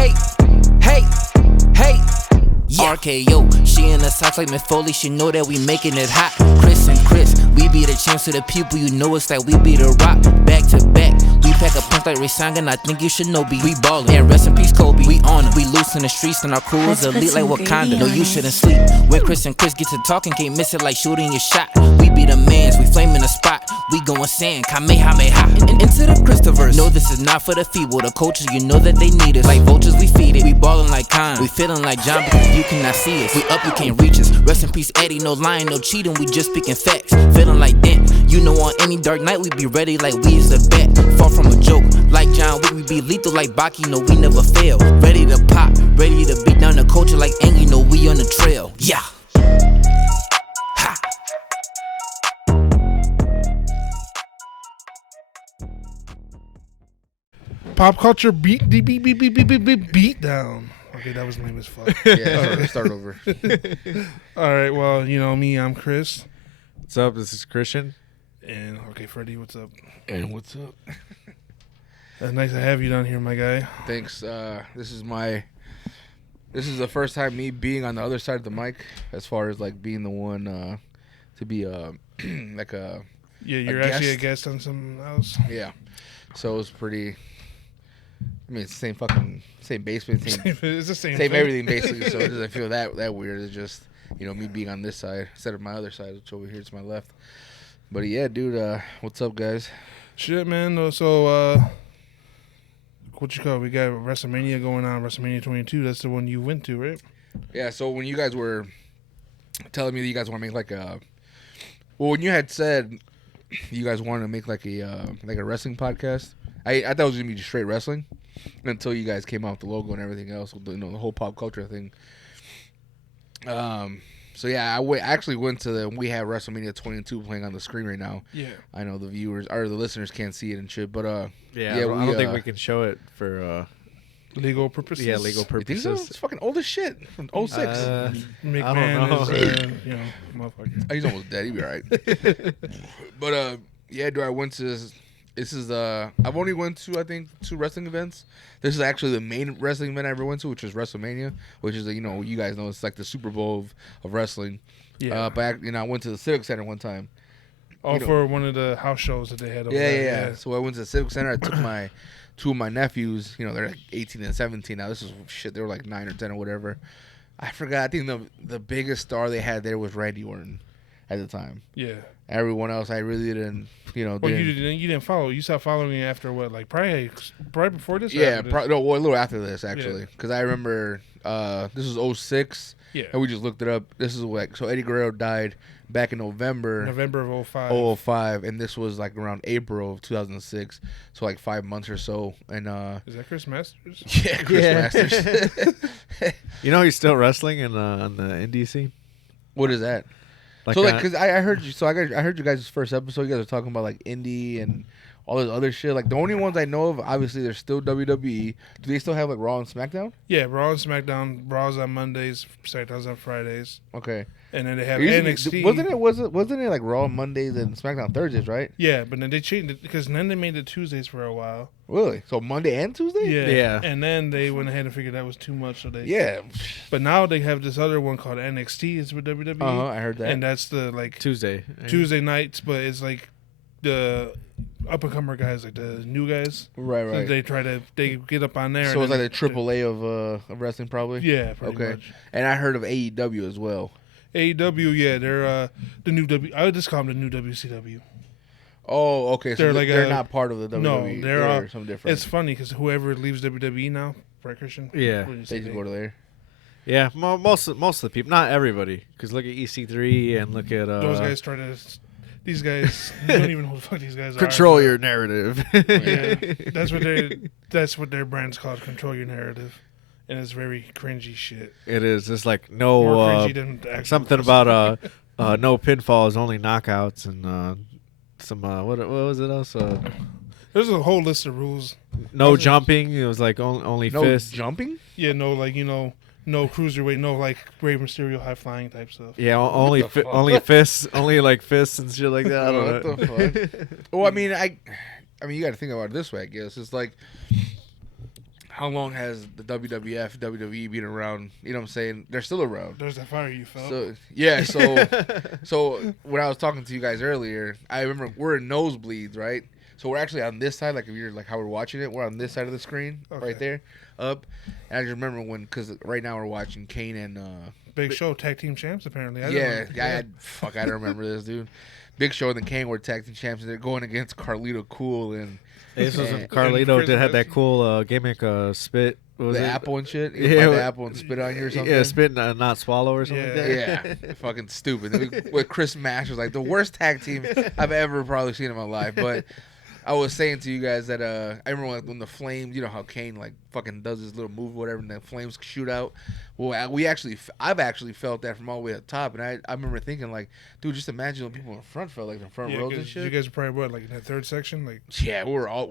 Hey, hey, hey. Yeah. RKO, she in the socks like Miss Foley, she know that we making it hot. Chris and Chris, we be the champs to the people, you know it's like we be the rock. Back to back, we pack a punch like Ray Sang, and I think you should know we ballin'. And rest in peace Kobe, we on 'em. We loose in the streets and our crew is elite like Wakanda. No, you shouldn't sleep. When Chris and Chris get to talking, can't miss it like shooting your shot. We be the mans, we flamin' the spot. We goin' sand, Kamehameha. Into the Christophers. No, this is not for the feeble. The coaches, you know that they need us. Like vultures, we feed it. We ballin' like Khan. We feelin' like John because you cannot see us. We up, you can't reach us. Rest in peace, Eddie. No lying, no cheating. We just speaking facts. Feelin' like Dent. You know, on any dark night, we be ready like we is the bet. Far from a joke. Like John Wick, we be lethal like Baki. No, we never fail. Ready to pop. Ready to beat down the culture like Ang. You know, we on the trail. Yeah. Pop culture beat down. Okay, that was lame as fuck. Yeah, start over. All right, well, you know me, I'm Chris. What's up? This is Christian. And, okay, Freddy, what's up? And what's up? Nice to have you down here, my guy. Thanks. This is the first time me being on the other side of the mic, as far as like being the one to be like a you're actually a guest on something else. Yeah. So it was pretty. I mean, it's the same basement, it's the same everything basically. So it doesn't feel that weird. It's just, you know, me being on this side instead of my other side, which over here to my left. But yeah, dude, what's up, guys? Shit, man. So, what you call it? We got WrestleMania going on, WrestleMania 22. That's the one you went to, right? Yeah. So when you guys were telling me that you guys want to make like when you had said you guys wanted to make like a wrestling podcast, I thought it was gonna be just straight wrestling until you guys came out with the logo and everything else, you know, the whole pop culture thing. So yeah, I actually went to we have WrestleMania 22 playing on the screen right now. Yeah. I know the viewers or the listeners can't see it and shit, but I don't think we can show it for legal purposes. Yeah, legal You purposes. think so? It's fucking old as shit from 06. McMahon I don't know. is, motherfucker. He's almost dead. He'll be all right. But yeah, dude, I went to. This is I've only went to I think 2 wrestling events. This is actually the main wrestling event I ever went to, which is WrestleMania, which is you know, you guys know it's like the Super Bowl of wrestling. Yeah. But I went to the Civic Center one time. Oh, for one of the house shows that they had over there. Yeah. So I went to the Civic Center. I took my 2 of my nephews. You know, they're like 18 and 17 now. This is shit. They were like 9 or 10 or whatever. I forgot. I think the biggest star they had there was Randy Orton at the time. Yeah. Everyone else, I really didn't, you know. Well, you didn't follow. You stopped following me after what, like probably before this? Yeah, a little after this actually, because I remember this was 06. Yeah. And we just looked it up. This is like so Eddie Guerrero died back in November of 05. 05, and this was like around April of 2006. So like 5 months or so. And is that Chris Masters? Yeah, Chris Masters. You know he's still wrestling on the indie scene. What is that? Like so because I heard you, I heard you guys' first episode. You guys were talking about like indie and all this other shit. Like the only ones I know of, obviously, they're still WWE. Do they still have like Raw and SmackDown? Yeah, Raw and SmackDown. Raw's on Mondays, SmackDown's on Fridays. Okay. And then they have NXT. Wasn't it like Raw Mondays and SmackDown Thursdays, right? Yeah, but then they changed it because then they made it Tuesdays for a while. Really? So Monday and Tuesday? Yeah. And then they went ahead and figured that was too much, so they. Yeah. But now they have this other one called NXT. It's with WWE. I heard that. And that's the like Tuesday nights, but it's like the up and comer guys, like the new guys. Right. So they get up on there. So it's like the AAA of wrestling, probably. Yeah, pretty much. And I heard of AEW as well. AEW, yeah, they're the new I would just call them the new WCW. Oh, okay. So they're not part of the WWE. No, they're something different. It's funny because whoever leaves WWE now, right, Christian? Yeah, they just go to there. Yeah, most of the people, not everybody, because look at EC3 and look at those guys try to. These guys don't even know who the fuck these guys control your narrative. Yeah, that's what their brand's called. Control your narrative. And it's very cringy shit. It is. It's like More something about no pinfalls, only knockouts, and some what was it else? There's a whole list of rules. No jumping. It was like only fists. No jumping? Yeah, no, like no cruiserweight, no like Rey Mysterio high flying type stuff. Yeah, only fists, only like fists and shit like that. I don't know. What the fuck? Well, I mean, you got to think about it this way. I guess it's like. how long has the WWF, WWE been around? You know what I'm saying? They're still around. There's that fire you felt. So yeah, so when I was talking to you guys earlier, I remember we're in nosebleeds, right? So we're actually on this side, like if you're like how we're watching it, we're on this side of the screen, right there, up. And I just remember because right now we're watching Kane and Big Show tag team champs apparently. Fuck, I don't remember this, dude. Big Show and the Kane were tag team champs, and they're going against Carlito Cool and. This was when Carlito did have that cool gimmick, spit. What was the it? apple and shit. Yeah, the apple and spit on you or something. Yeah, spit and not swallow or something. Yeah. Yeah, fucking stupid. With Chris Mash was like the worst tag team I've ever probably seen in my life. But I was saying to you guys that I remember when the flames, you know how Kane like fucking does his little move, or whatever, and the flames shoot out. Well, I've actually felt that from all the way up top, and I remember thinking like, dude, just imagine when people in front felt like the front rows and shit. You guys are probably what, like in that third section, like. Yeah, we were all.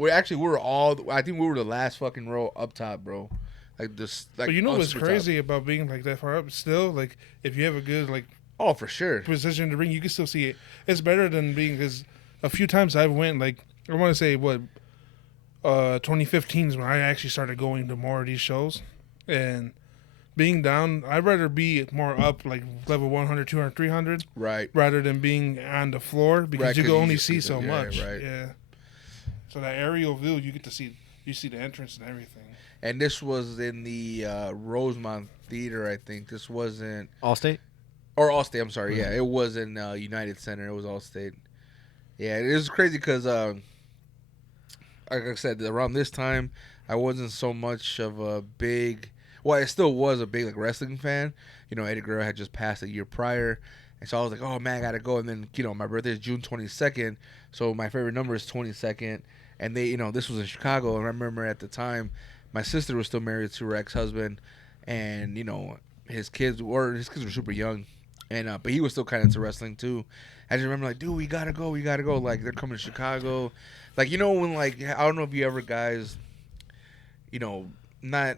I think we were the last fucking row up top, bro. Like this. Like, but you know what's crazy about being like that far up? Still, like if you have a good like. Oh, for sure. Position in the ring, you can still see it. It's better than being, because a few times I've went like. I want to say 2015 is when I actually started going to more of these shows, and being down, I'd rather be more up, like level 100, 200, 300, right, rather than being on the floor, because right, you can only see so much. Right. Yeah. So that aerial view, you get to see, you see the entrance and everything. And this was in the Rosemont Theater, I think. This wasn't Allstate or Allstate. I'm sorry. Yeah, it was in United Center. It was Allstate. Yeah, it was crazy because. Like I said, around this time, I wasn't so much of a big. Well, I still was a big like wrestling fan. You know, Eddie Guerrero had just passed a year prior, and so I was like, "Oh man, I gotta go." And then my birthday is June 22nd, so my favorite number is 22nd. And they, this was in Chicago, and I remember at the time, my sister was still married to her ex-husband, and his kids were super young, and but he was still kind of into wrestling too. I just remember like, dude, we gotta go. Like they're coming to Chicago. Like, when, like, I don't know if you ever guys, not,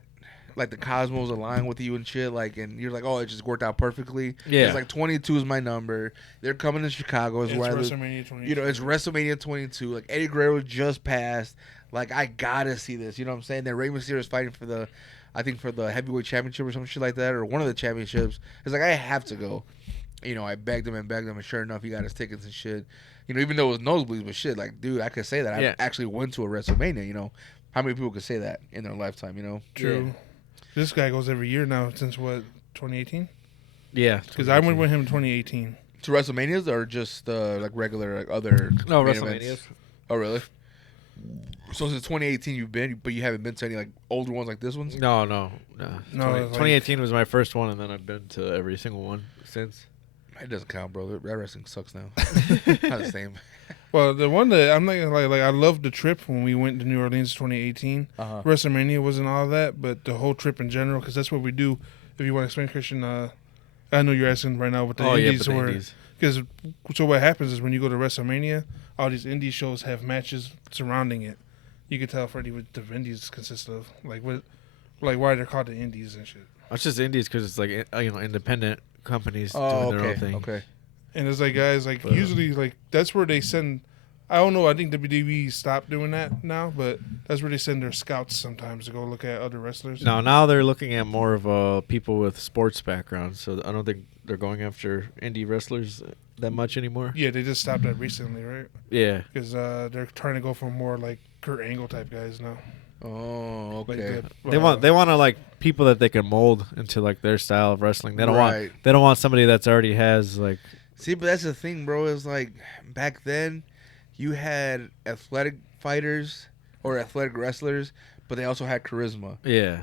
like, the cosmos align with you and shit, like, and you're like, oh, it just worked out perfectly. Yeah. It's like 22 is my number. They're coming to Chicago. It's WrestleMania 22. It's WrestleMania 22. Like, Eddie Guerrero just passed. Like, I gotta see this. You know what I'm saying? Then Rey Mysterio is fighting for the heavyweight championship or some shit like that, or one of the championships. It's like, I have to go. I begged him, and sure enough, he got his tickets and shit. Even though it was nosebleeds, but shit, like, dude, I could say that. I actually went to a WrestleMania, How many people could say that in their lifetime, True. Yeah. This guy goes every year now since, 2018? Yeah. Because I went with him in 2018. To WrestleManias or just, like, regular, like, other No, main WrestleManias. events? Oh, really? So since 2018 you've been, but you haven't been to any, like, older ones like this ones? No. 2018 was my first one, and then I've been to every single one since. It doesn't count, bro. That wrestling sucks now. Not the same. Well, the one that I'm not gonna lie, like I loved the trip when we went to New Orleans 2018. WrestleMania wasn't all that, but the whole trip in general, because that's what we do. If you want to explain, Christian, I know you're asking right now with the indies. Yeah, indies. Because so what happens is when you go to WrestleMania, all these indie shows have matches surrounding it. You can tell, Freddy, what the indies consist of, like why they're called the indies and shit. It's just indies because it's like independent companies Oh, doing their own thing. Okay. And it's like, guys, like usually, like that's where they send. I don't know. I think WWE stopped doing that now, but that's where they send their scouts sometimes to go look at other wrestlers. No, now they're looking at more of people with sports backgrounds. So I don't think they're going after indie wrestlers that much anymore. Yeah, they just stopped that recently, right? Yeah, Because they're trying to go for more like Kurt Angle type guys now. Oh, okay. Like they want to like people that they can mold into like their style of wrestling. They don't Right. want somebody that's already has like. See, but that's the thing, bro. Is like back then, you had athletic fighters or athletic wrestlers, but they also had charisma. Yeah.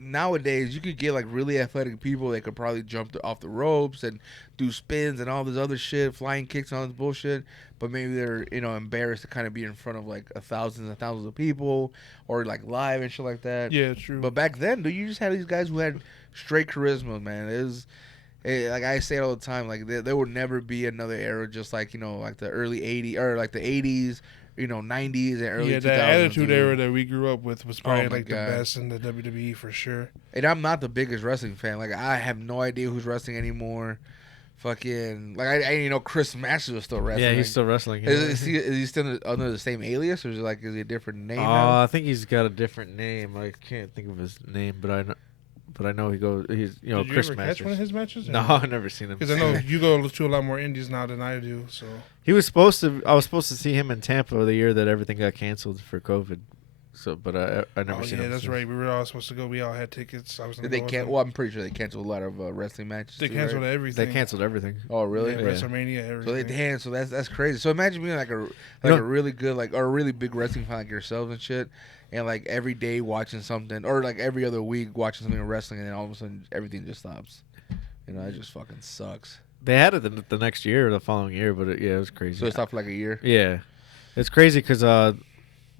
Nowadays you could get like really athletic people that could probably jump off the ropes and do spins and all this other shit, flying kicks and all this bullshit. But maybe they're embarrassed to kind of be in front of like thousands and thousands of people or like live and shit like that. Yeah, true. But back then, dude, you just had these guys who had straight charisma, man. Like I say it all the time, like there would never be another era just like like the early '80s or like the '80s, '90s and early 2000s. The Attitude Era that we grew up with was probably my like God. the best in the WWE for sure. And I'm not the biggest wrestling fan. Like I have no idea who's wrestling anymore. fucking like I didn't know Chris Masters was still wrestling. Yeah, he's Like, still wrestling. Yeah. Is he still under the same alias, or is he a different name now? I think he's got a different name. I can't think of his name, but I know he goes. He's Did Chris you ever Masters. catch one of his matches? No, I've never seen him. Because I know you go to a lot more indies now than I do. So He was supposed to. I was supposed to see him in Tampa the year that everything got canceled for COVID. So, but I never seen him. Yeah, that's since. right. We were all supposed to go. We all had tickets. I was. Did they well, I'm pretty sure they canceled a lot of wrestling matches. They too, canceled right? everything. They canceled everything. Oh, really? Yeah, Yeah. WrestleMania, everything. So that's crazy. So imagine being like a really good or a really big wrestling fan like yourselves and shit, and like every day watching something, or like every other week watching something in wrestling, and then all of a sudden everything just stops. You know, it just fucking sucks. They had it the next year or the following year, but it was crazy. So it stopped for like a year. Yeah, it's crazy because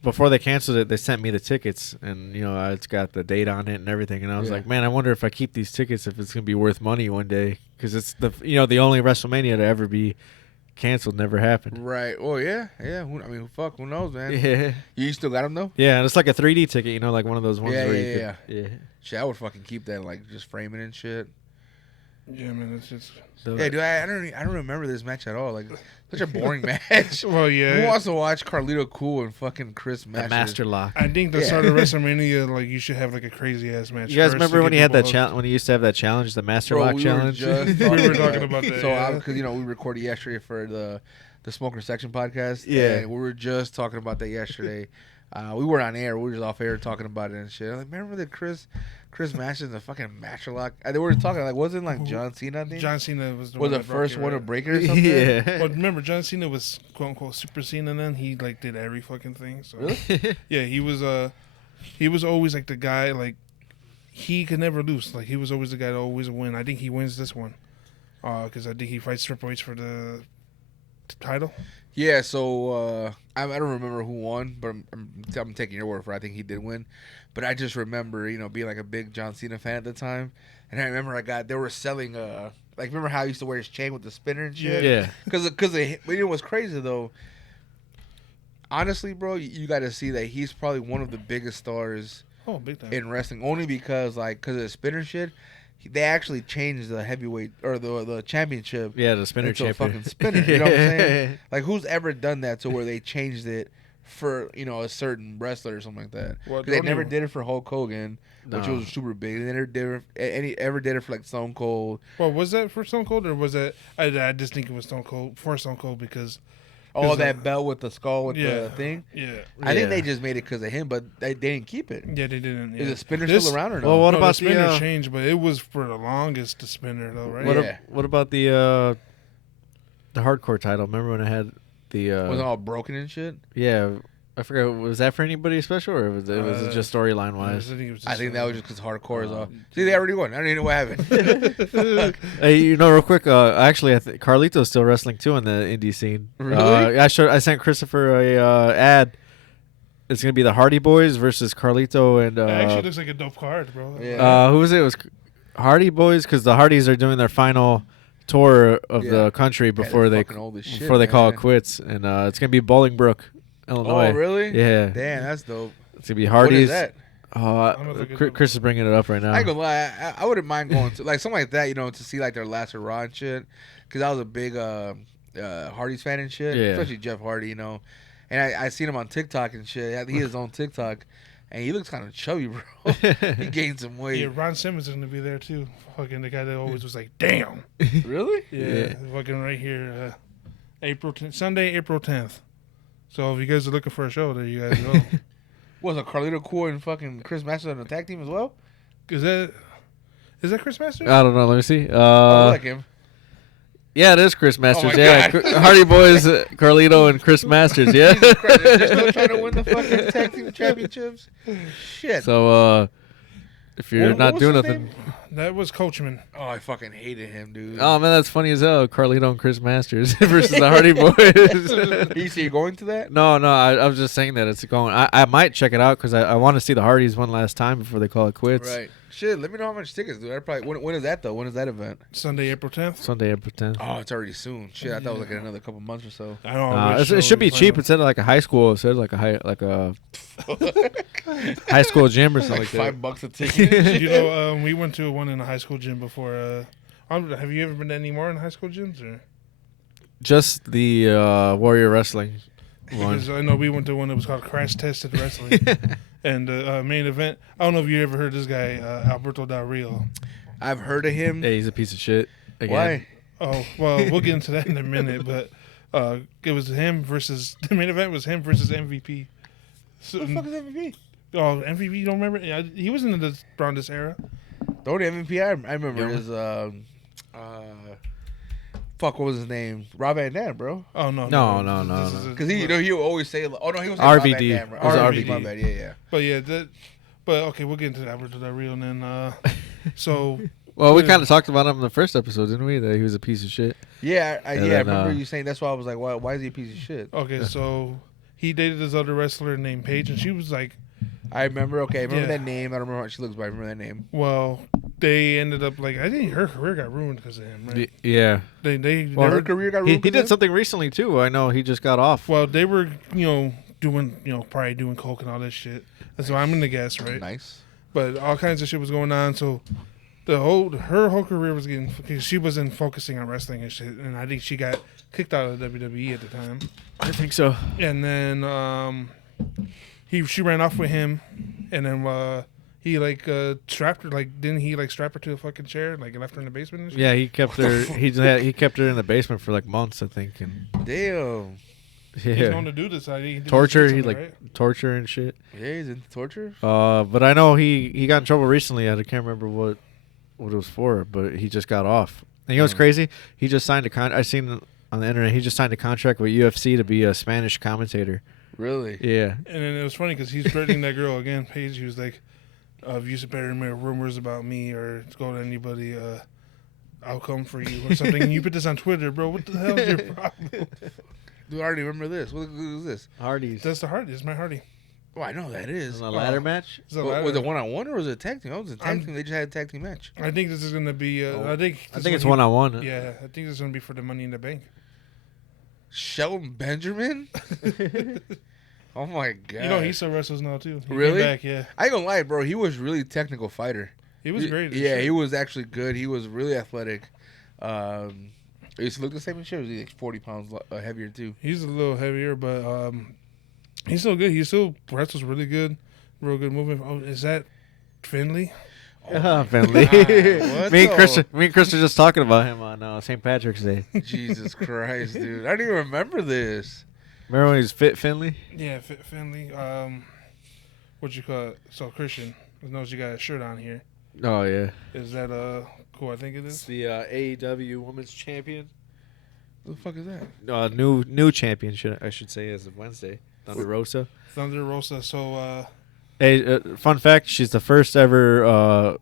before they canceled it, they sent me the tickets, and it's got the date on it and everything. And I was like, man, I wonder if I keep these tickets, if it's gonna be worth money one day, because it's the only WrestleMania to ever be canceled never happened. Right. Oh yeah. Fuck. Who knows, man? Yeah. You still got them though? Yeah, and it's like a 3D ticket, like one of those ones where you could. Yeah. Shit, I would fucking keep that and like just frame it and shit. Yeah, man, it's just. Yeah, dude, I don't remember this match at all. Like, such a boring match. Well, yeah. Who wants to watch Carlito Cool and fucking Chris Masters? Master Lock. I think the start of WrestleMania, like you should have like a crazy ass match. You guys first remember to when get he had people that challenge? When he used to have that challenge, the Master Bro, Lock challenge. We were talking about that. So, because we recorded yesterday for the Smoker Section podcast. Yeah. And we were just talking about that yesterday. We weren't on air. We were just off air talking about it and shit. I'm like, remember the Chris Masters and the fucking Master Lock? They were talking like, wasn't like John Cena? I think John Cena was the first one to break it or something. Yeah. Well, remember John Cena was quote unquote Super Cena. Then he like did every fucking thing. So Really? yeah, he was always like the guy like he could never lose. Like he was always the guy to always win. I think he wins this one because I think he fights Triple H for the title. Yeah, so I don't remember who won, but I'm taking your word for it. I think he did win. But I just remember, being like a big John Cena fan at the time. And I remember they were selling, like, remember how he used to wear his chain with the spinner and shit? Yeah. Because it was crazy, though. Honestly, bro, you got to see that he's probably one of the biggest stars Big time. in wrestling. Only because of the spinner shit. They actually changed the heavyweight or the championship. Yeah, the spinner into a champion. fucking spinner. You know what I'm saying? Like, who's ever done that to where they changed it for a certain wrestler or something like that? Well, Because they never did it for Hulk Hogan, which No. was super big. They never did it for like Stone Cold. Well, was that for Stone Cold or was that? I just think it was Stone Cold because. Oh, that belt with the skull with Yeah. the thing. Yeah. I think Yeah. they just made it because of him, but they didn't keep it. Yeah, they didn't. Is Yeah. the spinner This- still around or no? Well, what No, about the spinner the changed, but it was for the longest the spinner though, right? Yeah. what about the hardcore title? Remember when I had the Was it all broken and shit? yeah, I forgot, was that for anybody special or was it just storyline wise? I think that was just because hardcore is all. See, they already won. I don't even know what happened. Hey, real quick, actually, I think Carlito's still wrestling too in the indie scene. Really? I sent Christopher a ad. It's gonna be the Hardy Boys versus Carlito and It actually looks like a dope card, bro. Yeah. who was it? It was Hardy Boys because the Hardys are doing their final tour of the country before they fucking old as shit, before they call it man. quits, and it's gonna be Bolingbrook, Illinois. Oh, really? Yeah. Damn, that's dope. It's gonna be What Hardy's. is that? I'm gonna look it up. Chris is bringing it up right now. I ain't gonna lie, I wouldn't mind going to like something like that, to see like their last hurrah and shit. Because I was a big Hardy's fan and shit, Yeah. especially Jeff Hardy, and I seen him on TikTok and shit. He has his own TikTok, and he looks kind of chubby, bro. He gained some weight. Yeah, Ron Simmons is gonna be there too. Fucking the guy that always was like, damn. Really? Yeah, fucking right here, Sunday, April 10th. So if you guys are looking for a show, there you guys go. Was it Carlito Cool and fucking Chris Masters on the tag team as well? Is that Chris Masters? I don't know. Let me see. I like him. Yeah, it is Chris Masters. my Yeah, God. Hardy Boys, Carlito, and Chris Masters. Yeah. Jesus Christ, they're still trying to win the fucking tag team championships. Shit. So, if you're What not was doing his nothing, name? That was Coachman. Oh, I fucking hated him, dude. oh man, that's funny as hell. Carlito and Chris Masters versus the Hardy Boys. You see, you going to that? No, I was just saying that it's going. I might check it out because I want to see the Hardys one last time before they call it quits. Right. Shit, let me know how much tickets, dude. I probably when is that though? When is that event? Sunday, April 10th. Sunday, April 10th. Oh, it's already soon. Shit, I thought it was like in another couple months or so. I don't know. which It show should be you're cheap playing instead of like a high school. Instead of like a high school gym or something Like like that. $5 a ticket. with. We went to one in a high school gym before. Have you ever been to any more in high school gyms? Or? Just the Warrior Wrestling one. Because I know we went to one that was called Crash Tested Wrestling. And the main event, I don't know if you ever heard this guy, Alberto Del Rio. I've heard of him. Yeah, he's a piece of shit. Again. Why? Oh, well, we'll get into that in a minute, but it was him versus, the main event was him versus MVP. So, What the fuck is MVP? Oh, MVP, you don't remember? Yeah, he was in around this era. The only MVP I remember is fuck, what was his name? Rob Van Dam, bro. Oh no, No. Because he always say, oh no, he was RVD. Rob Van Dam, right? It was RVD. RVD. My bad. Yeah. But okay, we'll get into that Alberto Del Rio, and then so. Well, we kind of talked about him in the first episode, didn't we? That he was a piece of shit. Yeah, I And remember you saying. That's why I was like, why is he a piece of shit? Okay, so he dated this other wrestler named Paige, and she was like, I remember. Okay, I remember Yeah. that name. I don't remember how she looks, but I remember that name. well, they ended up like, I think her career got ruined because of him, right? Yeah. They Well, were, Her career got He ruined. did something recently, too. I know he just got off. well, they were doing probably doing coke and all this shit. That's why I'm gonna guess, right? Nice. But all kinds of shit was going on, so her whole career was getting, because she wasn't focusing on wrestling and shit, and I think she got kicked out of WWE at the time. I think so. And then she ran off with him, and then he strapped her, didn't he strap her to a fucking chair, and left her in the basement and shit? Yeah, he kept her. He kept her in the basement for months, I think, and Damn. He's yeah, known to do this. I think he did torture. this He recently, right? torture and shit. Yeah, he's into torture. But I know he got in trouble recently. I can't remember what it was for, but he just got off. And you know what's crazy? He just signed a I seen on the internet. He just signed a contract with UFC to be a Spanish commentator. Really? Yeah. And then it was funny because he's threatening that girl again, Paige. He was like, if you better make rumors about me or go to anybody, I'll come for you or something. And you put this on Twitter, bro. What the hell is your problem? Dude, I already remember this. What is this? Hardy's. That's the Hardy. It's my Hardy. Oh, I know that is. Was it a ladder match? It's a Was ladder. it 1-on-1 or was it a tag team? I was a tag team. They just had a tag team match. I think this is going to be. I think it's 1-on-1. Yeah, I think this is going to be for the Money in the Bank. Shelton Benjamin? Oh my god. He still wrestles now too. He Really? came back, yeah. I ain't gonna lie, bro. He was really a technical fighter. He was great. Yeah, he was actually good. He was really athletic. He used to look the same as shit. He was like 40 pounds heavier too. He's a little heavier, but he's still good. He still wrestles really good. Real good movement. Oh, is that Finley? Finley. What me the- and Chris are just talking about him on St. Patrick's Day. Jesus Christ, dude. I didn't even remember this. Remember when he was fit, Finley? Yeah, Finley. What you call it? So Christian, I know you got a shirt on here. Oh yeah. Is that cool? I think it It's is. the AEW Women's Champion. What the fuck is that? New champion, I should say, as of Wednesday. Thunder Rosa. Thunder Rosa. So Hey, fun fact: she's the first ever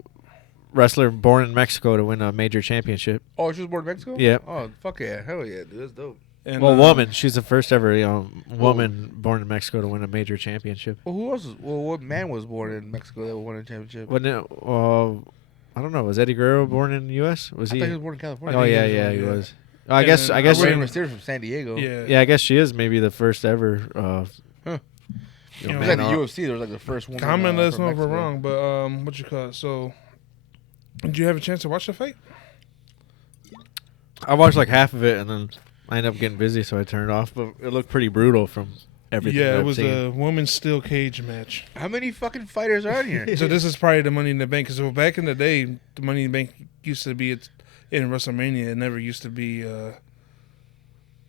wrestler born in Mexico to win a major championship. Oh, she was born in Mexico? Yeah. Oh, fuck yeah. Hell yeah, dude. That's dope. and Woman. She's the first ever woman born in Mexico to win a major championship. Well, who else? What man was born in Mexico that won a championship? Wasn't it? I don't know. Was Eddie Guerrero born in the U.S.? Was I he? thought he was born in California. Oh think yeah, he was yeah, born, he yeah. was. I guess. then I guess. Rey Rey Mysterio from San Diego. yeah, Yeah, I guess she is maybe the first ever. Huh. You It know, was at the UFC. There was like the first one. Comment let us know if we're wrong, but what you call it? So, did you have a chance to watch the fight? I watched like half of it and then I ended up getting busy, so I turned it off. But it looked pretty brutal from everything. Yeah, that it I've was seen. a women's steel cage match. How many fucking fighters are on here? So this is probably the Money in the Bank. Because back in the day, the Money in the Bank used to be in WrestleMania. It never used to be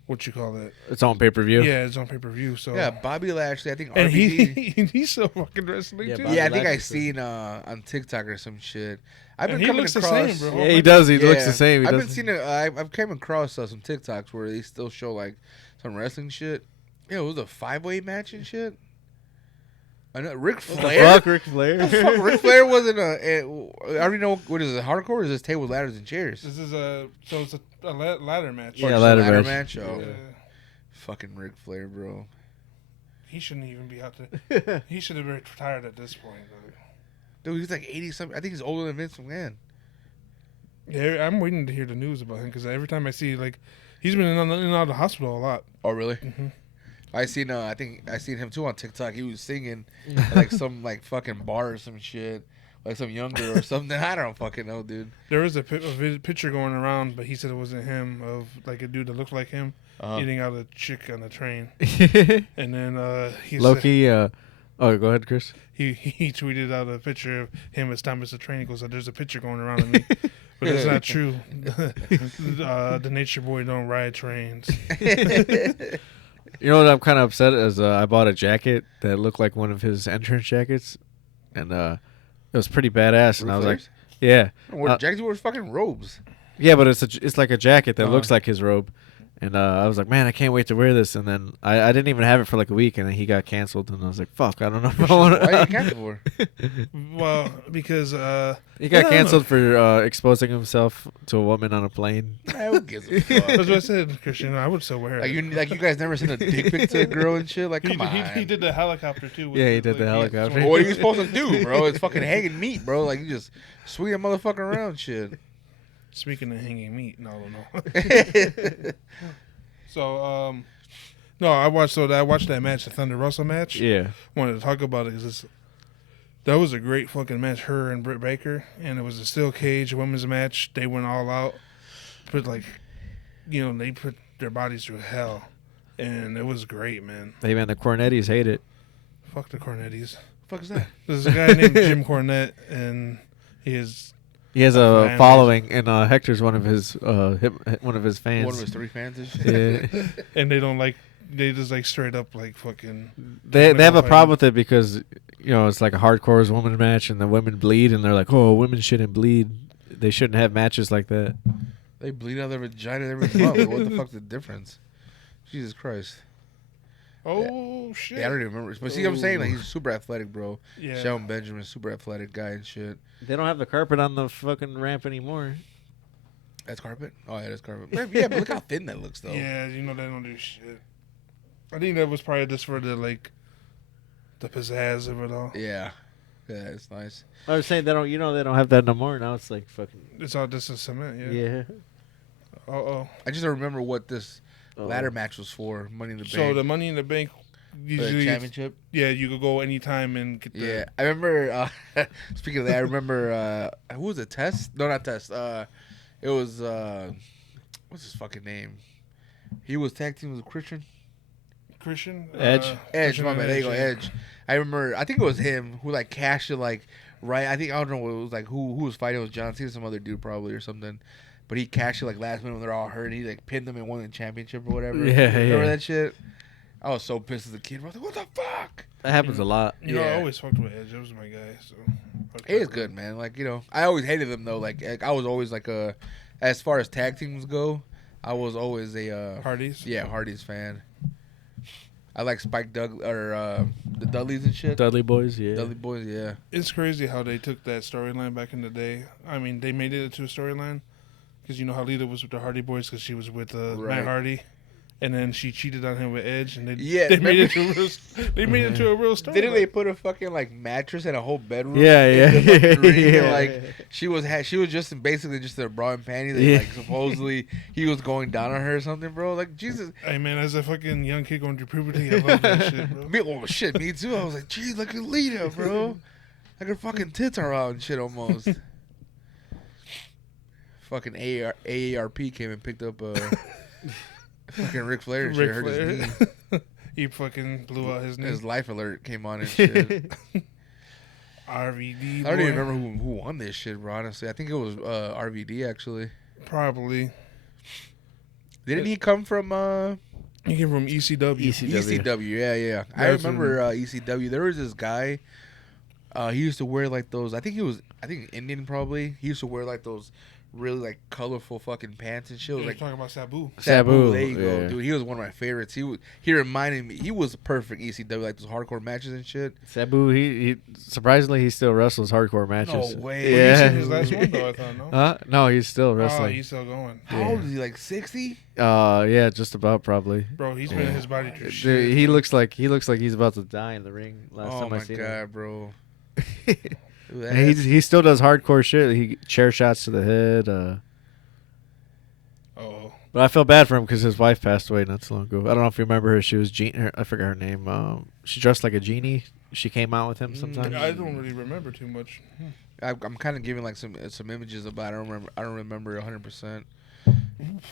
what you call it. It's on pay per view. Yeah, it's on pay per view. So Yeah, Bobby Lashley. I think and RVD. he's still fucking wrestling Yeah, too. Bobby Yeah, I think I Lashley's seen on TikTok or some shit. I've And been he coming looks the across. same, bro. Yeah, he does. He looks Yeah. the same. He I've been doesn't- seeing it. I've came across some TikToks where they still show like some wrestling shit. Yeah, it was a 5-way match and shit. I know Ric Flair. Fuck Ric Flair. Fuck, Ric Flair wasn't I already know what is it. Hardcore? Or is this tables, ladders, and chairs? This is it's a ladder match. Yeah, Or just a ladder match. Oh, Yeah. fucking Ric Flair, bro. He shouldn't even be out there. He should have been retired at this point. Dude, he's like 80 something. I think he's older than Vince McMahon. Yeah, I'm waiting to hear the news about him because every time I see he's been in and out of the hospital a lot. Oh, really? Mhm. I seen. I think I seen him too on TikTok. He was singing at, like some like fucking bar or some shit like some younger or something. I don't fucking know, dude. There was a picture going around, but he said it wasn't him, of like a dude that looked like him eating out a chick on a train. And then he Loki. Oh, go ahead, Chris. He tweeted out a picture of him as Thomas the Train. He goes, "There's a picture going around of me." But it's not true. The Nature Boy don't ride trains. You know what I'm kind of upset is I bought a jacket that looked like one of his entrance jackets, and it was pretty badass. And I was like, yeah. Jackets wear fucking robes. Yeah, but it's like a jacket that looks like his robe. And I was like, man, I can't wait to wear this. And then I didn't even have it for like a week, and then he got canceled. And I was like, fuck, I don't know if I want to. Why you canceled for? Well, because he got canceled for exposing himself to a woman on a plane. Who gives a fuck? that's what I said, Christian. I would still wear it. Like you guys never seen a dick pic to a girl and shit. Like, come on. He did the helicopter too. Yeah, he did the helicopter. Well, what are you supposed to do, bro? It's fucking hanging meat, bro. Like you just swing a motherfucker around, shit. Speaking of hanging meat, no. So, no, I watched that match, the Thunder Russell match. Yeah. Wanted to talk about it because that was a great fucking match, her and Britt Baker, and it was a steel cage women's match. They went all out, they put their bodies through hell, and it was great, man. Hey, man, the Cornettis hate it. Fuck the Cornettis. The fuck is that? There's a guy named Jim Cornette, and he has a following, and Hector's one of his fans. One of his 3 fans and shit. Yeah. And they just like straight up like fucking. They have a problem with it because it's like a hardcore woman match, and the women bleed, and they're like, oh, women shouldn't bleed. They shouldn't have matches like that. They bleed out their vagina every month. What the fuck's the difference? Jesus Christ. Oh, shit. Yeah, I don't even remember. But see what I'm saying? Like, he's super athletic, bro. Yeah. Shelton Benjamin, super athletic guy and shit. They don't have the carpet on the fucking ramp anymore. That's carpet? Oh, yeah, that's carpet. Yeah, but look how thin that looks, though. Yeah, they don't do shit. I think that was probably just for the pizzazz of it all. Yeah. Yeah, it's nice. I was saying they don't have that no more. Now it's like fucking. It's all just a cement, yeah. Yeah. Uh-oh. I just don't remember what this ladder match was for. Money in the Bank. So the Money in the Bank, usually, the championship. Yeah, you could go anytime and get the. Yeah, I remember. Speaking of that, I remember. Who was it? Test? No, not Test. It was. What's his fucking name? He was tag team with Christian. Edge. Edge. My bad. There you go, Edge. I remember. I think it was him who like cashed it like right. I don't know what it was like. Who was fighting? It was John Cena, some other dude probably or something. But he cashed it like last minute when they're all hurt. And he like pinned them and won the championship or whatever. Yeah, Remember that shit? I was so pissed as a kid. I was like, what the fuck? That happens a lot. I always fucked with Edge. That was my guy. So he is good, man. Like, I always hated him though. Like I was always like as far as tag teams go, I was always a Hardys. Yeah, Hardys fan. I like Spike or the Dudleys and shit. Dudley Boys, yeah. Dudley Boys, yeah. It's crazy how they took that storyline back in the day. I mean, they made it into a storyline because you know how Lita was with the Hardy Boys because she was with Matt Hardy. And then she cheated on him with Edge, and they made it into a real story. Didn't they put a fucking like mattress in a whole bedroom? Yeah. Like she was just basically just a bra and panties. And, like supposedly he was going down on her or something, bro. Like Jesus. Hey man, as a fucking young kid going through puberty, I love that shit, bro. Me too. I was like, geez, look at Lita, bro. Like her fucking tits are out and shit almost. Fucking AARP came and picked up fucking Ric Flair and shit hurt his knee. He fucking blew out his knee. His life alert came on and shit. RVD. I don't even remember who won this shit, bro, honestly. I think it was RVD, actually. Probably. Didn't he come from... He came from ECW. ECW, yeah. I remember ECW. There was this guy. He used to wear like those... I think Indian probably. He used to wear like those... really like colorful fucking pants and shit. Yeah, like talking about Sabu. Sabu, there you go, dude. He was one of my favorites. He reminded me. He was a perfect ECW, like those hardcore matches and shit. Sabu, he surprisingly he still wrestles hardcore matches. No way. Yeah. His last one though, I thought. No. No, he's still wrestling. Oh, he's still going. How old is he? Like 60? Yeah, just about probably. Bro, he's been in his body through Dude, shit. he looks like he's about to die in the ring. Last time I seen him. Oh my god, bro. He still does hardcore shit. He chair shots to the head. But I feel bad for him because his wife passed away not so long ago. I don't know if you remember her. She was I forgot her name. She dressed like a genie. She came out with him sometimes. I don't really remember too much. I'm kind of giving like some images about. I don't remember 100%.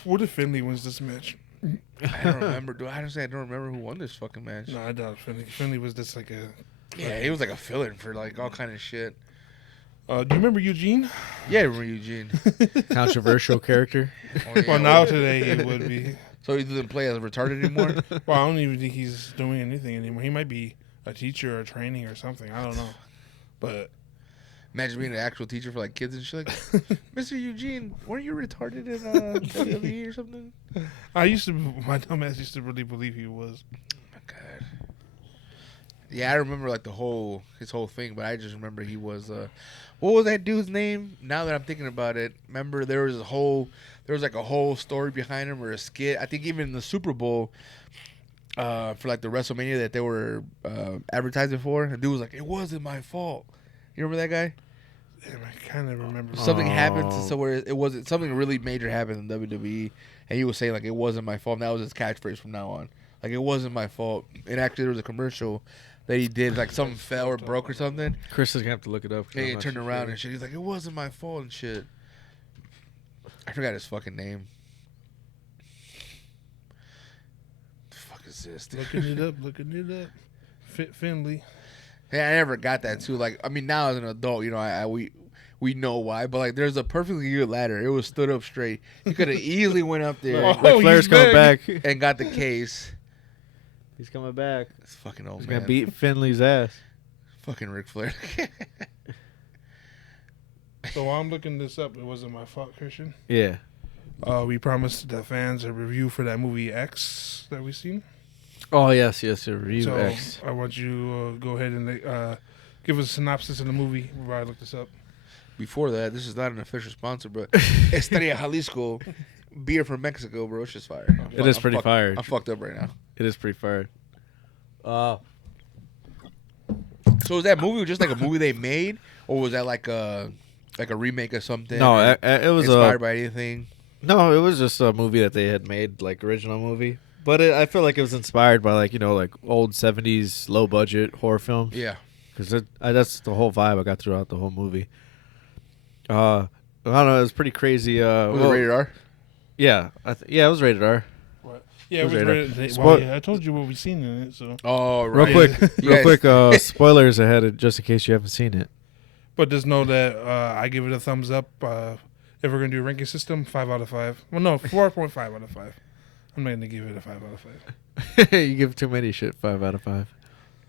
What if Finley wins this match? I don't remember. I don't remember who won this fucking match. No, I doubt Finley. Finley was just like a. Yeah, he was like a fill-in for like all kind of shit. Do you remember Eugene? Yeah, I remember Eugene. Controversial character. Oh, yeah, Well, now today he would be. So he doesn't play as retarded anymore? Well, I don't even think he's doing anything anymore. He might be a teacher or training or something. I don't know. But imagine being an actual teacher for like kids and shit. Like, Mr. Eugene, weren't you retarded in WWE or something? my dumbass used to really believe he was. Oh my God. Yeah, I remember like his whole thing, but I just remember he was what was that dude's name? Now that I'm thinking about it, remember there was like a whole story behind him or a skit. I think even in the Super Bowl for like the WrestleMania that they were advertising for, the dude was like, "It wasn't my fault." You remember that guy? Damn, I kind of remember. Something happened to somewhere. It wasn't something really major happened in WWE, and he was saying like, "It wasn't my fault." And that was his catchphrase from now on. Like, it wasn't my fault. And actually, there was a commercial that he did, like something fell or broke or something. Chris is gonna have to look it up. And he turned around and shit. He's like, "It wasn't my fault and shit." I forgot his fucking name. The fuck is this? Dude? Looking it up. Finley. Yeah, I never got that too. Like, I mean, now as an adult, you know, we know why, but like, there's a perfectly good ladder. It was stood up straight. You could have easily went up there Ric Flair's coming back. and got the case. He's coming back. It's fucking old He's man. gonna beat Finley's ass. Fucking Ric Flair. So while I'm looking this up, it wasn't my fault, Christian. Yeah. We promised the fans a review for that movie X that we seen. Oh yes, review So X. I want you to go ahead and give us a synopsis of the movie while I look this up. Before that, this is not an official sponsor, but Estrella Jalisco beer from Mexico, bro. It's just fire. It is pretty fire. I'm fucked up right now. It is pretty fire. So is that movie just like a movie they made, or was that like a remake of something? No, it was inspired by anything. No, it was just a movie that they had made, like original movie. But I feel like it was inspired by like like old '70s low budget horror films. Yeah, because that's the whole vibe I got throughout the whole movie. I don't know, it was pretty crazy. Was it rated R? Yeah, it was rated R. What? Yeah, it was rated rated. R. Well, yeah, I told you what we seen in it. So. Oh, right. Real quick, spoilers ahead, just in case you haven't seen it. But just know that I give it a thumbs up. If we're gonna do a ranking system, 5 out of 5. Well, no, 4.5 out of 5. I'm not gonna give it a 5 out of 5. You give too many shit 5 out of 5.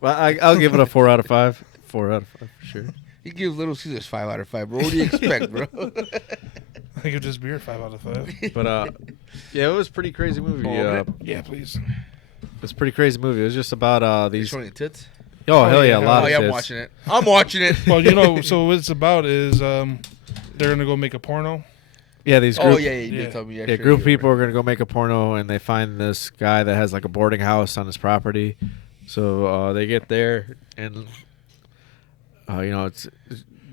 Well, I'll give it a 4 out of 5. 4 out of 5 for sure. He gives Little Caesars 5 out of 5, bro. What do you expect, bro? I give this beer 5 out of 5. But yeah, it was a pretty crazy movie. Yeah, please. It's a pretty crazy movie. It was just about These these. showing your tits? Oh hell yeah, a lot Oh of yeah, I'm tits. watching it. I'm watching it. Well, so what it's about is they're gonna go make a porno. Yeah, these group. Oh yeah, you did tell me. Yeah, group of people are gonna go make a porno, and they find this guy that has like a boarding house on his property. So they get there, and it's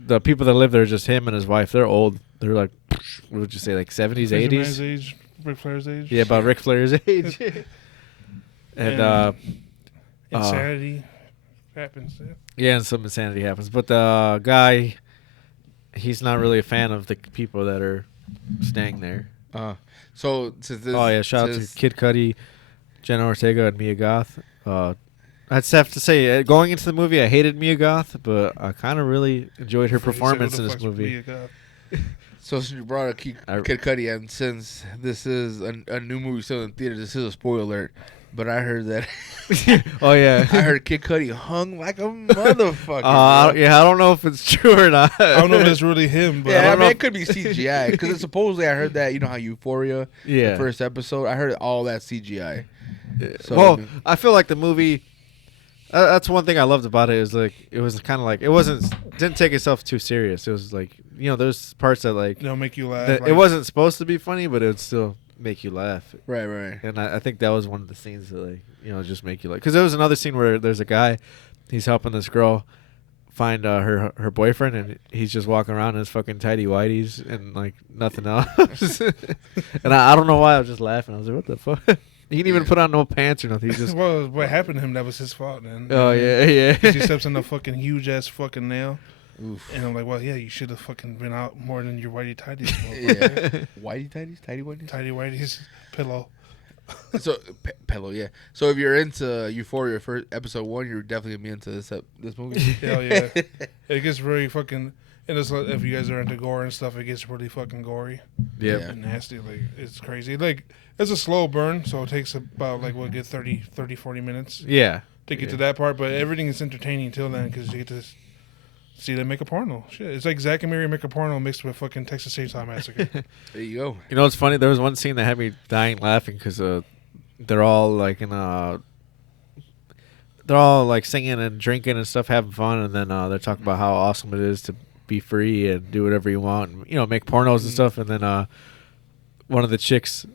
the people that live there. Just him and his wife. They're old. They're like, what would you say, like 70s, 80s? Age, Ric Flair's age. Yeah, about Ric Flair's age. And insanity happens. Yeah, and some insanity happens. But the guy, he's not really a fan of the people that are staying there. So this, Shout out to Kid Cudi, Jenna Ortega, and Mia Goth. I'd have to say, going into the movie, I hated Mia Goth, but I kind of really enjoyed her performance in this movie. So since you brought up Kid Cudi, and since this is a new movie still in theater, this is a spoiler alert. But I heard that. Oh yeah, I heard Kid Cudi hung like a motherfucker. I don't know if it's true or not. I don't know if it's really him. But yeah, I mean, it could be CGI because supposedly I heard that. You know how Euphoria, the first episode, I heard all that CGI. So, I feel like the movie. That's one thing I loved about it is like it was kind of like didn't take itself too serious. It was like there's parts that like they'll make you laugh. It wasn't supposed to be funny, but it would still make you laugh. Right. And I think that was one of the scenes that like just make you like. Because there was another scene where there's a guy, he's helping this girl find her boyfriend, and he's just walking around in his fucking tidy whities and like nothing else. And I don't know why I was just laughing. I was like, what the fuck. He didn't even put on no pants or nothing. He just what happened to him? That was his fault, man. Oh yeah. He steps on a fucking huge ass fucking nail. Oof. And I'm like, well, yeah, you should have fucking been out more than your whitey tidies. Yeah. Whitey tidies? Tidy whiteys? Tidy whiteys, pillow. So pillow, yeah. So if you're into Euphoria first episode 1, you're definitely gonna be into this movie. Hell yeah. It gets very fucking. And it's like, if you guys are into gore and stuff, it gets really fucking gory. Yeah. And nasty. Like, it's crazy. Like, it's a slow burn, so it takes about, like, 30, 40 minutes Yeah. to get to that part. But everything is entertaining until then because you get to see them make a porno. Shit. It's like Zack and Miri make a porno mixed with fucking Texas Chainsaw Massacre. There you go. You know what's funny? There was one scene that had me dying laughing because they're all like they're all like singing and drinking and stuff, having fun, and then they're talking about how awesome it is to be free and do whatever you want, and, you know, make pornos and stuff. And then one of the chicks,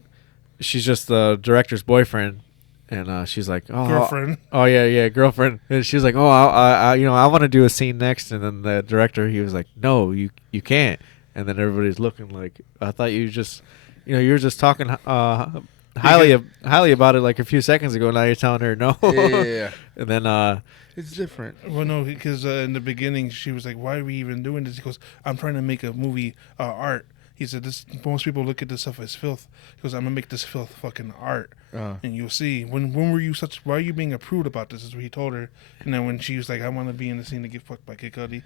she's just the director's boyfriend, and she's like, "Oh, Girlfriend. oh yeah, girlfriend." And she's like, "Oh, I you know, I want to do a scene next." And then the director, he was like, "No, you can't." And then everybody's looking like, "I thought you just, you know, you were just talking highly about it like a few seconds ago. Now you're telling her no." Yeah. And then It's different. Well, no, because in the beginning, she was like, why are we even doing this? He goes, I'm trying to make a movie art. He said, "This most people look at this stuff as filth." He goes, I'm going to make this filth fucking art. And you'll see. When were you why are you being a prude about this? Is what he told her. And then when she was like, I want to be in the scene to get fucked by Kid Cudi.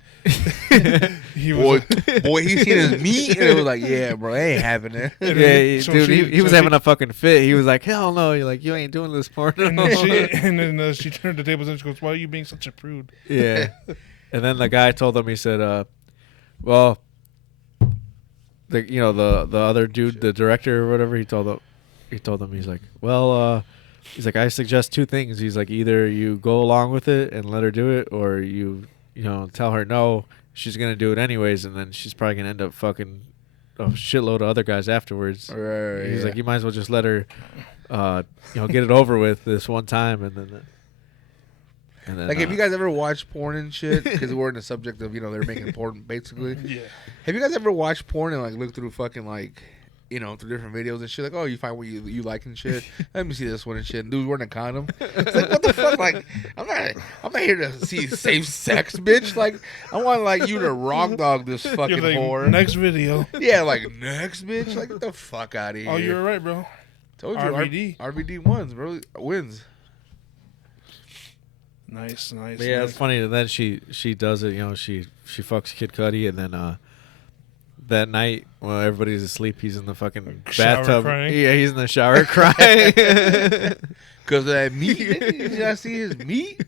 He was Boy, he seen his meat and it was like, yeah, bro, I ain't having it. yeah, so dude, he was having a fucking fit. He was like, "Hell no!" You're like, "You ain't doing this porno." and then she turned the tables and she goes, why are you being such a prude? Yeah. And then the guy told him, he said, well, the other dude, the director or whatever, he told him, he's like, well, he's like, I suggest two things. He's like, either you go along with it and let her do it, or you tell her no, she's going to do it anyways, and then she's probably going to end up fucking a shitload of other guys afterwards. Right, He's like, you might as well just let her, get it over with this one time, and then like, have you guys ever watched porn and shit? Because we're in the subject of, they're making porn, basically. Yeah. Have you guys ever watched porn and, like, look through fucking, like, through different videos and shit? Like, oh, you find what you like and shit. Let me see this one and shit. And dude's wearing a condom. It's like, what the fuck? Like, I'm not here to see safe sex, bitch. Like, I want, like, you to rock dog this fucking You're like, whore. next video. Yeah, like, next, bitch. Like, get the fuck out of here. Oh, you're right, bro. Told you, RVD. RVD wins. Nice. But yeah, it's funny. And then she does it. She fucks Kid Cudi, and then that night while everybody's asleep, he's in the fucking Shower bathtub. crying. Yeah, he's in the shower crying. Because of that meat. Did y'all see his meat?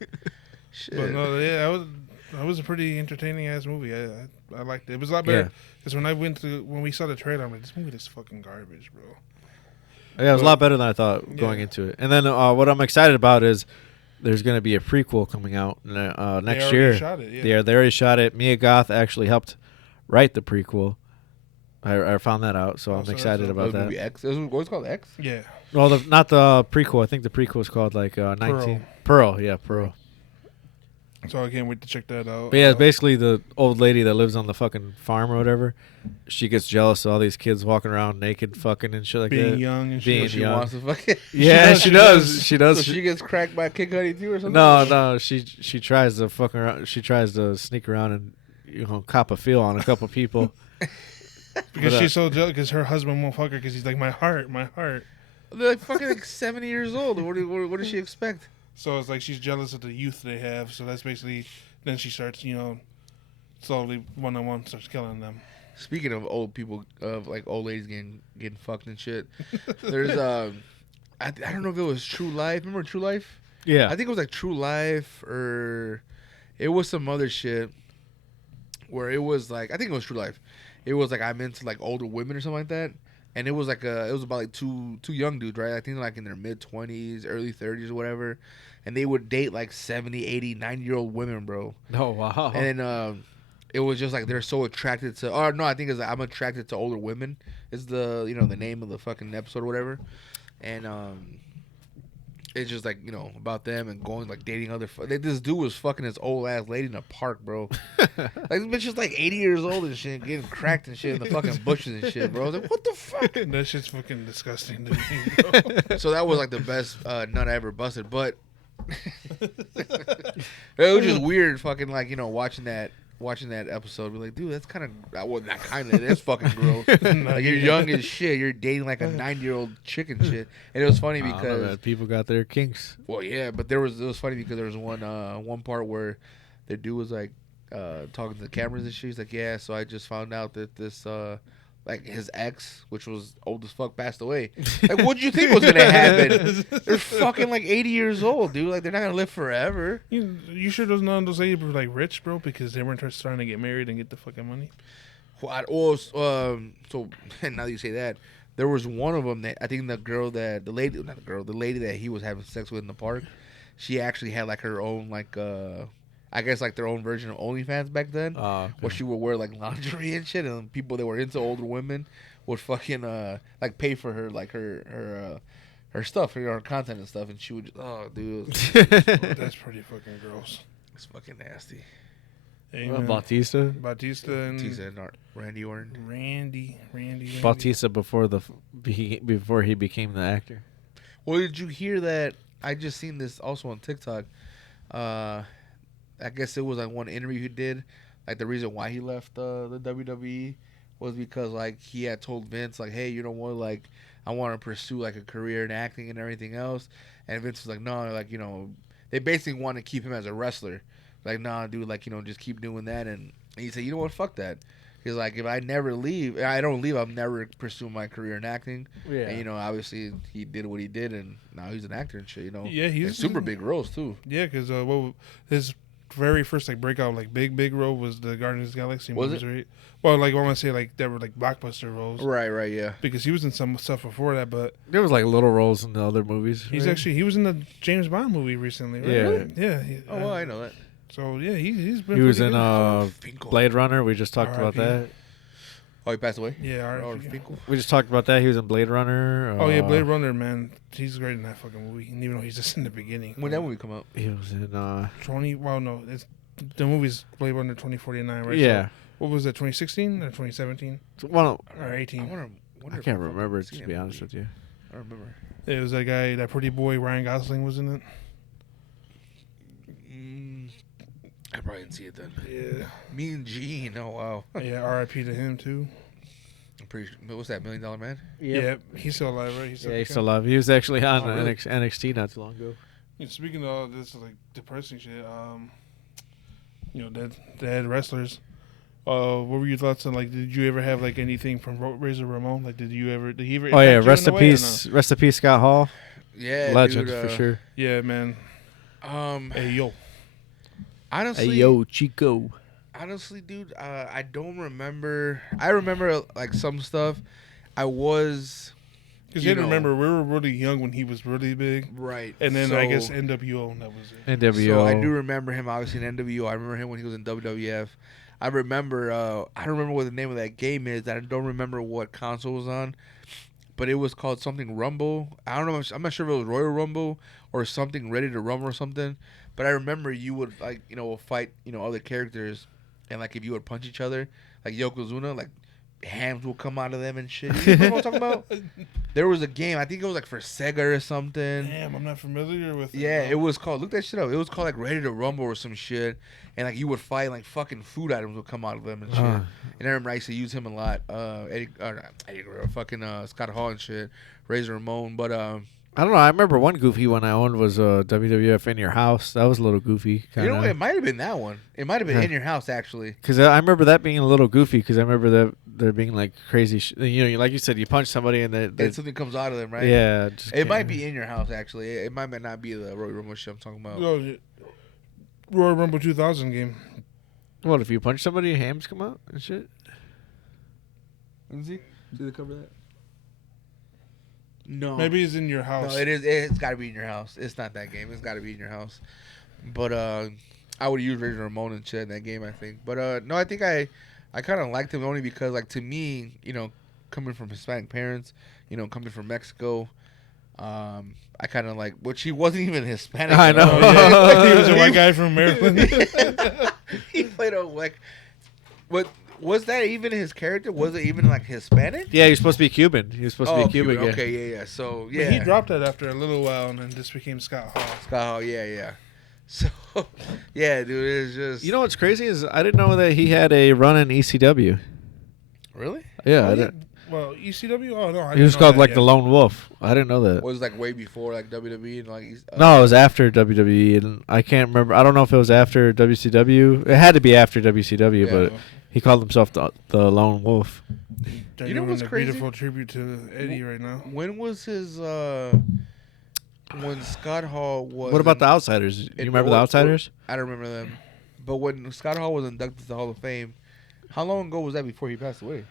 Shit. But no, yeah, that was a pretty entertaining ass movie. I liked it. It was a lot better because when we saw the trailer, I'm like, this movie is fucking garbage, bro. Yeah, it was a lot better than I thought going into it. And then what I'm excited about is there's going to be a prequel coming out next year. Shot it, yeah. They already shot it. Mia Goth actually helped write the prequel. I found that out, so I'm excited about that. Movie X. What's it called? X? Yeah. Well, not the prequel. I think the prequel is called like 19 Pearl. Yeah, Pearl. So I can't wait to check that out. But yeah, it's basically the old lady that lives on the fucking farm or whatever. She gets jealous of all these kids walking around naked, fucking and shit like being that. young and Being shit. She young. wants to fucking. Yeah, she does. So she gets cracked by Kid Cudi too, or something. No. She tries to fuck around. She tries to sneak around and cop a feel on a couple people. Because she's so jealous because her husband won't fuck her because he's like, my heart. They're like fucking 70 years old. What does she expect? So it's like she's jealous of the youth they have. So that's basically, then she starts, slowly one-on-one starts killing them. Speaking of old people, of like old ladies getting fucked and shit, there's I don't know if it was True Life. Remember True Life? Yeah. I think it was like True Life or it was some other shit where it was like, I think it was True Life. It was like I'm into like older women or something like that. And it was like it was about like two young dudes, right? I think like in their mid-20s, early 30s or whatever. And they would date like 70, 80, 90-year-old women, bro. Oh, wow. And it was just like they're so attracted to, or no, I think it's like I'm attracted to older women. Is the the name of the fucking episode or whatever. And it's just like about them and going like dating other. This dude was fucking this old ass lady in a park, bro. Like this bitch is like 80 years old and shit, getting cracked and shit in the fucking bushes and shit, bro. I was like, what the fuck? That shit's fucking disgusting to me, bro. So that was like the best nut I ever busted, but it was just weird, fucking like watching that watching that episode, we're like, dude, that's kind of well, not kind of. That's fucking gross. Like you're young as shit. You're dating like a 9-year-old chick and shit. And it was funny because people got their kinks. well, yeah, but it was funny because there was one part where the dude was like talking to the cameras and shit. He's like, yeah, so I just found out that this like his ex, which was old as fuck, passed away. Like, what did you think was gonna happen? They're fucking like 80 years old, dude. Like, they're not gonna live forever. You sure those none of those ladies were like rich, bro? Because they weren't trying to get married and get the fucking money. Well, so now that you say that, there was one of them that I think the lady that he was having sex with in the park, she actually had like her own like I guess like their own version of OnlyFans back then, where she would wear like lingerie and shit, and people that were into older women would fucking like pay for her like her stuff, her content and stuff, and she would dude, That's pretty fucking gross. it's fucking nasty. Bautista and Randy Orton. Randy. Bautista before he became the actor. Well, did you hear that? I just seen this also on TikTok. I guess it was like one interview he did. Like the reason why he left the WWE was because like he had told Vince like, hey, you know what, like I want to pursue like a career in acting and everything else. And Vince was like, no, like, you know, they basically want to keep him as a wrestler. Like, nah, dude, like, you know, just keep doing that. And he said, you know what, fuck that. He's like, if I don't leave, I'll never pursue my career in acting. Yeah. And, you know, obviously he did what he did, and now he's an actor and shit, you know. Yeah, he's and super big roles, too. Yeah, because his very first like breakout like big role was the Guardians of the Galaxy movies, right? Well, like I want to say like they were like blockbuster roles, right, yeah. Because he was in some stuff before that, but there was like little roles in the other movies. He was in the James Bond movie recently, right? Yeah, really? Yeah. Well, I know that. So yeah, he's been. He was in Blade Runner. We just talked about that. Oh, he passed away? Yeah, we just talked about that. He was in Blade Runner. Oh yeah, Blade Runner, man. He's great in that fucking movie. And even though he's just in the beginning. When that movie come out? He was in the movie's Blade Runner 2049, right? Yeah. So, what was that, 2016 or 2017? Or 18? I can't remember, to be honest with you. I don't remember. It was that guy, that pretty boy, Ryan Gosling was in it. I probably didn't see it then. Yeah. Mean Gene. Oh, wow. Yeah, R.I.P. to him, too. I'm pretty sure. What's that, $1 Million Man? Yeah, he's still alive, right? He's still alive. He was actually on NXT not too long ago. Yeah, speaking of all this, like, depressing shit, you know, dead wrestlers. What were your thoughts on, like, did you ever have, like, anything from Razor Ramon? Like, did he ever? Oh yeah, rest in peace, Scott Hall. Yeah, legend dude, for sure. Yeah, man. Hey yo. Honestly, hey yo, Chico. Honestly, dude, I don't remember. I remember like some stuff. I was. Because you remember, we were really young when he was really big. Right. And then I guess NWO, that was it. NWO. So I do remember him, obviously, in NWO. I remember him when he was in WWF. I don't remember what the name of that game is. I don't remember what console it was on. But it was called something Rumble. I don't know. I'm not sure if it was Royal Rumble or something Ready to Rumble or something. But I remember you would, like, you know, fight, you know, other characters. And, like, if you would punch each other, like Yokozuna, like, hands will come out of them and shit. You know what I'm talking about? There was a game. I think it was like for Sega or something. Damn, I'm not familiar with it. Yeah, it was called. Look that shit up. It was called like Ready to Rumble or some shit. And like you would fight, like fucking food items would come out of them and shit. And I remember I used to use him a lot. Scott Hall and shit. Razor Ramon, but I don't know. I remember one goofy one I owned was WWF In Your House. That was a little goofy. Kinda. You know, it might have been that one. It might have been In Your House, actually. Because I remember that being a little goofy. Because I remember that there being like crazy. You know, like you said, you punch somebody and and something comes out of them, right? Yeah. It might be In Your House, actually. It might not be the Royal Rumble shit I'm talking about. No, Royal Rumble 2000 game. What if you punch somebody, hams come out and shit? Let me see. See the cover of that. No. Maybe it's In Your House. No, it is. It's got to be In Your House. It's not that game. It's got to be In Your House. But I would use Razor Ramon and shit in that game, I think. But no, I think I kind of liked him only because, like, to me, you know, coming from Hispanic parents, you know, coming from Mexico, I kind of like, which he wasn't even Hispanic. I know. Like he was a white guy from Maryland. He played a, like, what? Was that even his character? Was it even like Hispanic? Yeah, he was supposed to be Cuban. He was supposed to be Cuban. Yeah. Okay, yeah. So yeah, but he dropped that after a little while, and then just became Scott Hall. Scott Hall, yeah. So, yeah, dude, it's just. You know what's crazy is I didn't know that he had a run in ECW. Really? Yeah, Oh, I yeah. didn't. Well, ECW. Oh no, I He was didn't know called that like yet. the Lone Wolf. I didn't know that. Was like way before like WWE and like. No, it was after WWE, and I can't remember. I don't know if it was after WCW. It had to be after WCW, Yeah. but he called himself the Lone Wolf. They're You know doing what's a crazy? beautiful tribute to Eddie right now. When was his? When Scott Hall was. What about the Outsiders? You remember the Outsiders? I don't remember them. But when Scott Hall was inducted to the Hall of Fame, how long ago was that before he passed away?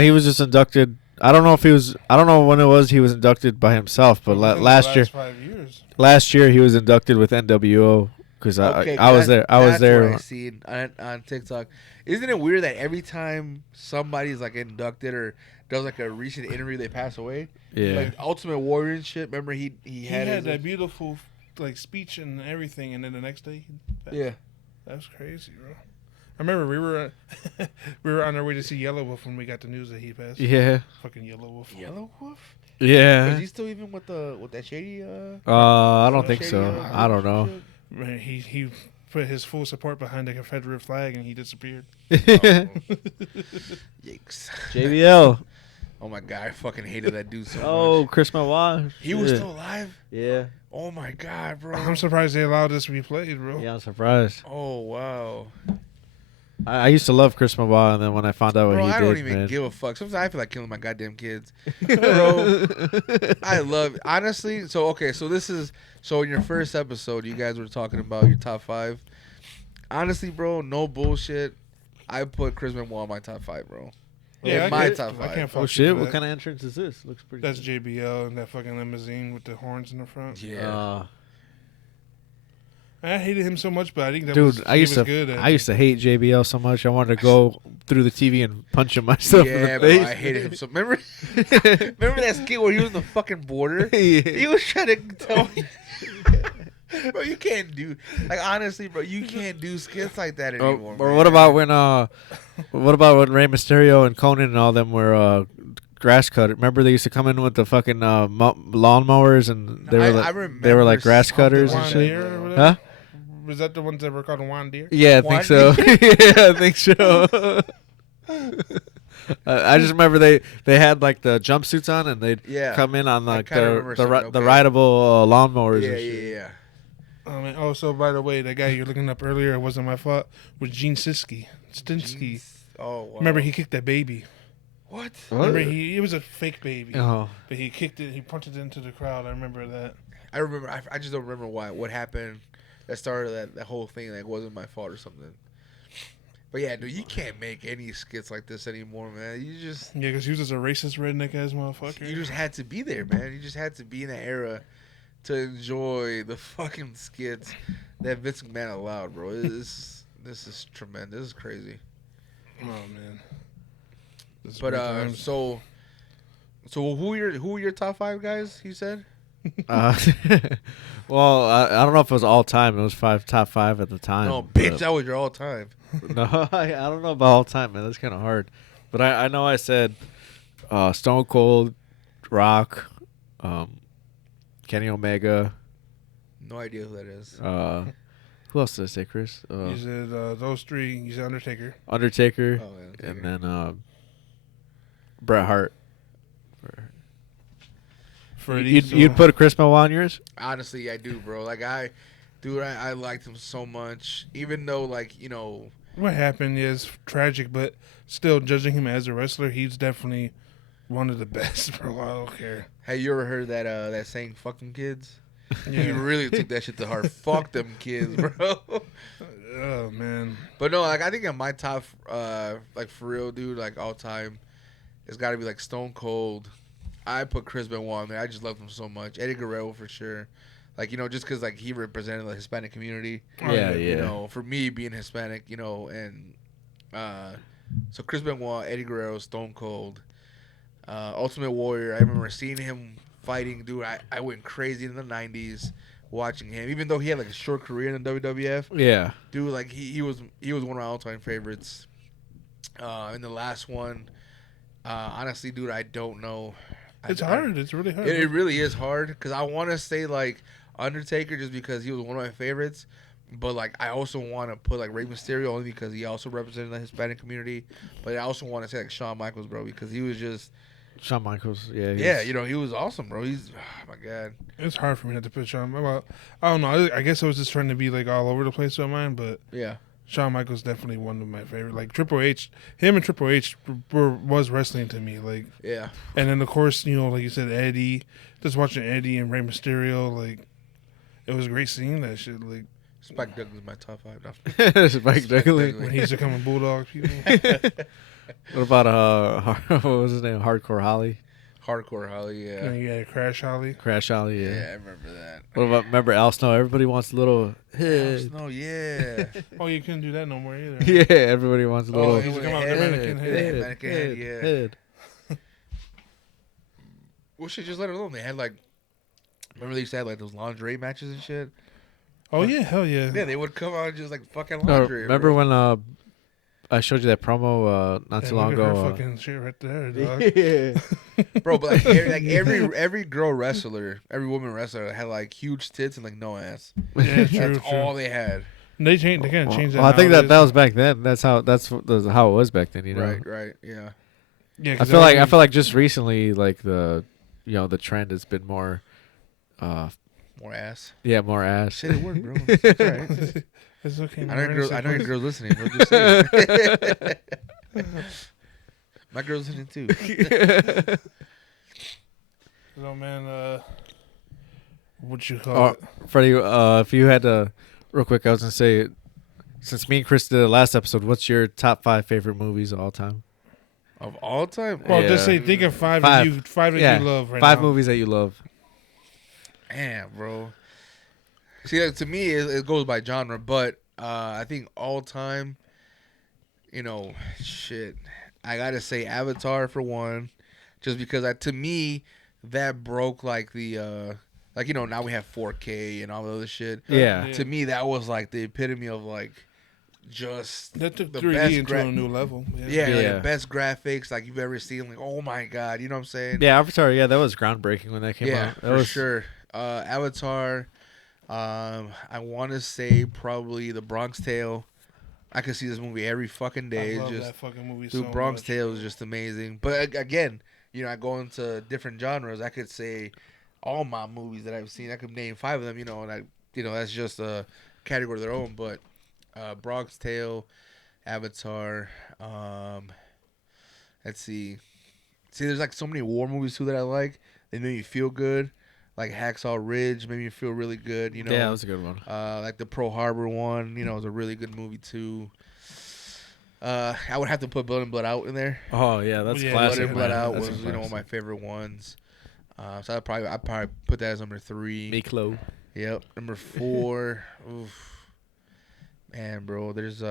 He was just inducted. I don't know if he was. I don't know when it was he was inducted by himself, but Within the last year. 5 years. Last year he was inducted with NWO because I was there. I was That's there. what I seen on TikTok. Isn't it weird that every time somebody's like inducted or does like a recent interview, they pass away? Yeah. Like Ultimate Warrior and shit. Remember he had his, that beautiful like speech and everything, and then the next day, yeah. that's crazy, bro. I remember we were on our way to see Yellow Wolf when we got the news that he passed. Yeah. Fucking Yellow Wolf. Yellow Wolf. Yeah. Is he still even with that shady? I don't think shady, so. I don't know. shit? Man, he put his full support behind the Confederate flag and he disappeared. Yikes. JBL. Oh my god, I fucking hated that dude so Oh, much. Chris Benoit. He was still alive? Yeah. Oh my god, bro. I'm surprised they allowed this to be played, bro. Yeah, I'm surprised. Oh wow. I used to love Chris Benoit, and then when I found out what Bro, he I did, don't even man. give a fuck. Sometimes I feel like killing my goddamn kids. Bro, I love it. Honestly, so this is in your first episode you guys were talking about your top 5. Honestly, bro, no bullshit. I put Chris Benoit on my top 5, bro. Yeah, my I top 5. can't fuck Oh with shit! that. What kind of entrance is this? Looks pretty. That's good. JBL and that fucking limousine with the horns in the front. Yeah. I hated him so much, but I think that Dude, was, I used to hate JBL so much. I wanted to go through the TV and punch him myself in Yeah, the bro, face. I hated him so. Remember that skit where he was in the fucking border? Yeah. He was trying to tell me, bro, you can't do honestly, bro, you can't do skits like that anymore. Or man. what about when Rey Mysterio and Conan and all them were grass cutter? Remember they used to come in with the fucking lawnmowers and they were I they were like remember grass something cutters like and Juan shit. Deere or whatever? Huh? Was that the ones that were called Juan Deere? Yeah, I Juan think so. Yeah, I think so. I just remember they had like the jumpsuits on and they'd come in on like kinda remember the something, rideable lawnmowers. Yeah, and shit. yeah. Oh man! Oh, so by the way, that guy you're looking up earlier, it wasn't my fault. Was Gene Stinsky? Oh, wow. Remember he kicked that baby. What? Remember it was a fake baby, Oh. but he kicked it. He punched it into the crowd. I remember that. I remember. I just don't remember what happened. That started that whole thing. Like wasn't my fault or something. But yeah, dude, you can't make any skits like this anymore, man. You just Yeah, because he was just a racist redneck ass motherfucker. you just had to be there, man. You just had to be in that era to enjoy the fucking skits that Vince McMahon allowed, bro. This is tremendous. This is crazy. Oh man. This is But great times. so who are your top 5 guys? You said. Well, I don't know if it was all time. It was top 5 at the time. No, bitch, that was your all time. No, I don't know about all time, man. That's kind of hard. But I know I said Stone Cold, Rock, Kenny Omega. No idea who that is. Who else did I say, Chris? You said those 3. You said Undertaker. Undertaker, Oh, yeah, and then Bret Hart. Freddy. You'd put a Chris Benoit on yours? Honestly, I do, bro. Like I liked him so much, even though What happened is tragic, but still judging him as a wrestler, he's definitely one of the best, bro. I don't care. Hey, you ever heard that saying "fuck them kids"? Yeah. He really took that shit to heart. Fuck them kids, bro. Oh man. But no, I think in my top, for real, dude, all time, it's got to be Stone Cold. I put Chris Benoit on there. I just love him so much. Eddie Guerrero for sure. Just because he represented the Hispanic community. Yeah. You know, for me being Hispanic, and so Chris Benoit, Eddie Guerrero, Stone Cold, Ultimate Warrior. I remember seeing him fighting, dude. I went crazy in the '90s watching him, even though he had a short career in the WWF. Yeah. Dude, he was one of my all-time favorites. In the last one, honestly, dude, I don't know. It's hard. It's really hard. It really is hard because I want to say Undertaker just because he was one of my favorites, But like, I also want to put like Rey Mysterio only because he also represented the Hispanic community. But I also want to say like Shawn Michaels, bro, because he was just Shawn Michaels. Yeah. yeah, you know, he was awesome, bro. He's oh my god. It's hard for me not to put Shawn. Well, I don't know. I guess I was just trying to be like all over the place with mine, but Yeah. Shawn Michaels definitely one of my favorite. Like Triple H, him and Triple H was wrestling to me. Like, Yeah. and then of course, you know, like you said, Eddie. Just watching Eddie and Rey Mysterio, like, it was great seeing that shit. Like, Spike Dudley's my top 5 now. Spike Dudley. when he's becoming Bulldog people. What about what was his name? Hardcore Holly. Hardcore Holly, yeah. And you had Crash Holly. Crash Holly. Yeah, Yeah. I remember that. What about remember Al Snow? Everybody wants a little head. No, yeah. Oh, you couldn't do that no more either. Yeah, everybody wants a Oh, little he's with come the out with the mannequin head. Mannequin head, yeah. head. Well, shit, just let it alone. They had like, remember they used to have like those lingerie matches and shit. Oh yeah, hell yeah. Yeah, they would come out and just like fucking No, lingerie. remember bro. when I showed you that promo not Hey, too long look at ago? her fucking shit right there, dog. Yeah. Bro, but like every girl wrestler, every woman wrestler had like huge tits and like no ass. Yeah, true, That's true. all they had. They kind of changed that. Well, I think that nowadays. was back then. That's how it was back then. You know. Right, yeah. Yeah, I 'cause feel like everything- just recently, like the trend has been more, More ass. yeah, more ass. Shit, it worked, bro. It's all right. It's okay. I know Miranda your said- girls listening. Bro. Just say my girls listening too. So man, what you call it? Freddie, if you had to, real quick, I was gonna say, since me and Chris did the last episode, what's your top 5 favorite movies of all time? Of all time? Well, Yeah. just say think of five Five. that you love right Five now. movies that you love. Damn, bro. See, like, to me, it goes by genre, but I think all time, you know, shit, I gotta say Avatar for one, just because to me that broke like the like, you know, now we have 4K and all the other shit. Yeah. To me, that was like the epitome of like just That took the 3D best into a new level. yeah, like Yeah. the best graphics like you've ever seen. Like, oh my god, you know what I'm saying? Yeah, Avatar. Yeah, that was groundbreaking when that came Yeah, out. That for was, sure. Avatar. I want to say probably The Bronx Tale. I could see this movie every fucking day. I love Just that fucking movie dude, so Bronx much. Tale is just amazing. But again, you know, I go into different genres. I could say all my movies that I've seen. I could name 5 of them. You know, and that's just a category of their own. But Bronx Tale, Avatar. Let's see. There's like so many war movies too that I like. They make me feel good. Like Hacksaw Ridge made me feel really good. You know, yeah, that was a good one. like the Pearl Harbor one. You know, was a really good movie too. I would have to put Blood and Blood Out in there. Oh yeah, that's Yeah, classic. Blood and Blood man. Out That's was a one of my classic. favorite ones. So I'd probably put that as number 3. Miklo. Yep, number 4. Oof, man, bro. There's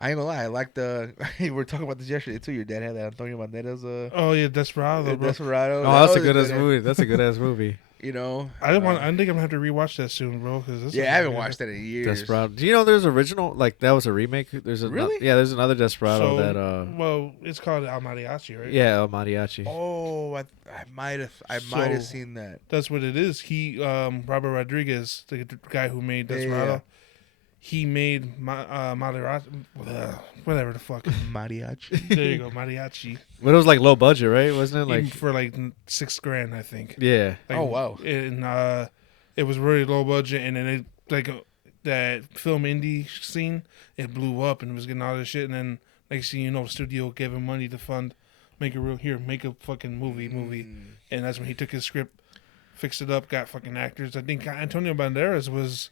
I ain't gonna lie. I like the. We were talking about this yesterday too. Your dad had that Antonio Banderas. Oh yeah, Desperado, bro. Desperado. Oh, that's a was good ass movie. That's a good ass movie. You know, I think I'm gonna have to rewatch that soon, bro. Cause yeah, I haven't watched that in years. Desperado. Do you know there's original? Like that was a remake. There's a Really? Yeah, there's another Desperado So, that. well, it's called El Mariachi, right? Yeah, El Mariachi. Oh, I might have So- seen that. That's what it is. He, Robert Rodriguez, the guy who made Desperado, Yeah. he made Mariachi, whatever the fuck. Mariachi. There you go, Mariachi. But it was like low budget, right? Wasn't it Even like? for like $6,000, I think. Yeah. Like, Oh, wow. And it was really low budget, and then it that film indie scene, it blew up and was getting all this shit, and then next thing you know, the studio gave him money to make a fucking movie, and that's when he took his script, fixed it up, got fucking actors. I think Antonio Banderas was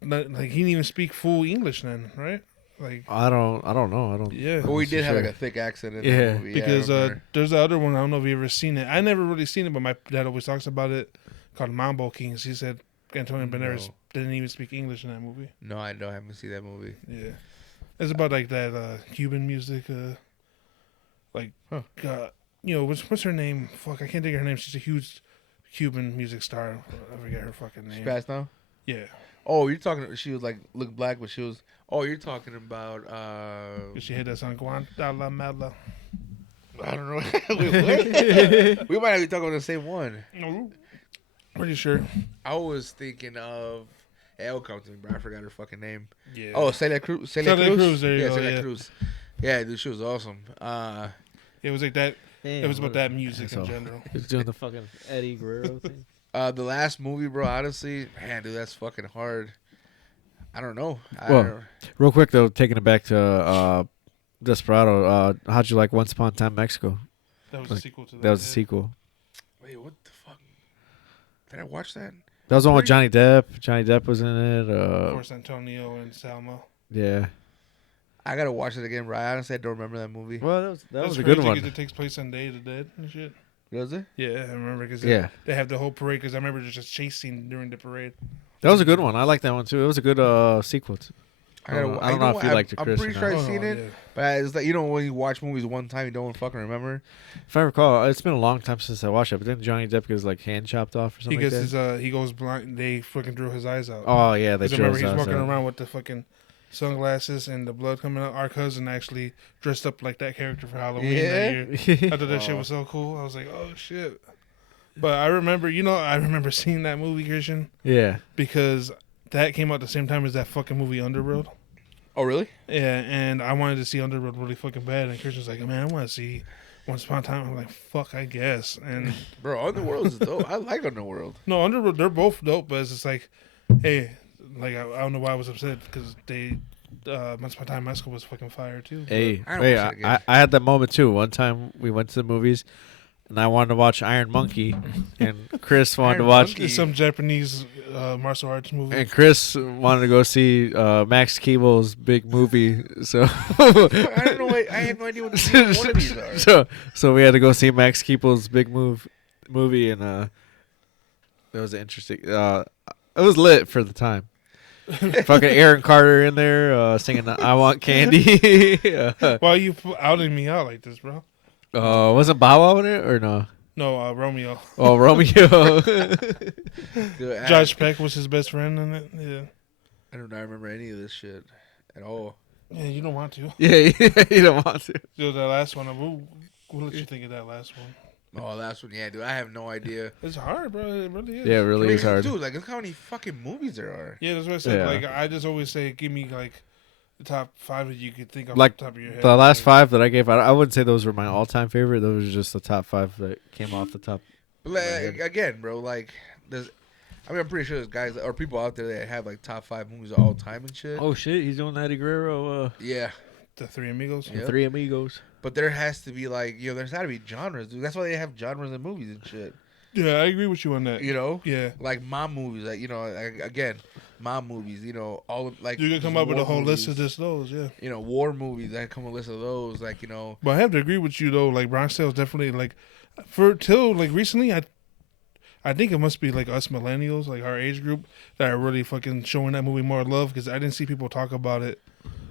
not, like, he didn't even speak full English then, right? Like, I don't know. I don't. yeah. But we did have Sure. like a thick accent in Yeah. the movie. Because I remember. there's the other one, I don't know if you ever seen it. I never really seen it, but my dad always talks about it, called Mambo Kings. He said Antonio Banderas didn't even speak English in that movie. No, I haven't seen that movie. Yeah, it's about like that Cuban music, you know, what's her name? Fuck, I can't think of her name. She's a huge Cuban music star. I forget her fucking name. She passed now? Yeah, Oh, you're talking. She was like look black, but she was. Oh, you're talking about. she hit that song Guantanamala. I don't know. Wait, what? We might not be talking about the same one. No, pretty sure. I was thinking of. L comes to me, bro. I forgot her fucking name. Yeah. Oh, Celia Cruz. Celia Cruz, there you yeah, go, Celia yeah. Cruz. Yeah, dude, she was awesome. It was like that. Damn, It was about what that an music asshole. in general. He's doing the fucking Eddie Guerrero thing. The last movie, bro. Honestly, man, dude, that's fucking hard. I don't know. Well, real quick though, taking it back to Desperado. How'd you like Once Upon a Time in Mexico? That was a sequel to that. That was a sequel. Wait, what the fuck? Did I watch that? That was the one with Johnny Depp. Johnny Depp was in it. Of course, Antonio and Salma. Yeah. I gotta watch it again, bro. I honestly don't remember that movie. Well, that That's was a crazy good one. 'cause it takes place on Day of the Dead and shit. Was it? Yeah, I remember because Yeah. they have the whole parade. Because I remember there's just chase scene during the parade. That was a good one. I like that one too. It was a good sequel. I don't know if you liked it, Chris. I'm pretty or sure not. I've seen it, Yeah. but it's like when you watch movies one time, you don't fucking remember. If I recall, it's been a long time since I watched it. But then Johnny Depp gets like hand chopped off or He something gets like that. his he goes blind. They fucking drew his eyes out. Oh yeah, they 'Cause I drew remember his he's eyes walking out. around with the fucking sunglasses and the blood coming out. Our cousin actually dressed up like that character for Halloween that year. I thought that shit was so cool. I was like, oh shit. But I remember, I remember seeing that movie, Christian, Yeah. because that came out the same time as that fucking movie Underworld. Oh, really? Yeah, and I wanted to see Underworld really fucking bad, and Christian's like, man, I want to see Once Upon a Time. I'm like, fuck, I guess. And Bro, Underworld is dope. I like Underworld. no, Underworld, they're both dope, but it's just like, hey, like I don't know why I was upset because they Once Upon a Time in Mexico was fucking fire too. Hey, I don't wait, watch it again. I had that moment too. One time we went to the movies, and I wanted to watch Iron Monkey, and Chris wanted to Iron watch. Monkey? It's some Japanese martial arts movie. And Chris wanted to go see Max Keeble's big movie, so I don't know. I have no idea what one of these are. so we had to go see Max Keeble's big movie, and that was interesting. It was lit for the time. Fucking Aaron Carter in there singing "I Want Candy." Why are you outing me out like this, bro? Wasn't Bow Wow in it or no? No, Romeo. Oh, Romeo. Dude, Josh Peck was his best friend in it. Yeah. I do not remember any of this shit at all. Yeah, you don't want to. Yeah, you don't want to. Dude, that last one, we'll let you think of that last one. Oh, last one, yeah, dude. I have no idea. It's hard, bro. It really is. Yeah, it really is hard. Dude, like, look how many fucking movies there are. Yeah, that's what I said. Yeah. Like, I just always say, give me like the top 5 that you could think of Like, off the top of your head. The last Like, 5 that I gave out, I wouldn't say those were my all-time favorite. Those were just the top 5 that came off the top. But like, again, bro, like, I'm pretty sure there's guys or people out there that have like top 5 movies of all time and shit. Oh shit, he's doing Eddie Guerrero. Yeah, The Three Amigos. Yeah. Three Amigos. but there has to be like, there's got to be genres, dude. That's why they have genres in movies and shit. Yeah, I agree with you on that. You know, Yeah. like mom movies, like like, again, mom movies. All of like You can come up with a war whole list of movies. just those, yeah. War movies. I come with a list of those, like But I have to agree with you though. Like Bronx Tale is definitely like till like recently. I think it must be like us millennials, like our age group, that are really fucking showing that movie more love because I didn't see people talk about it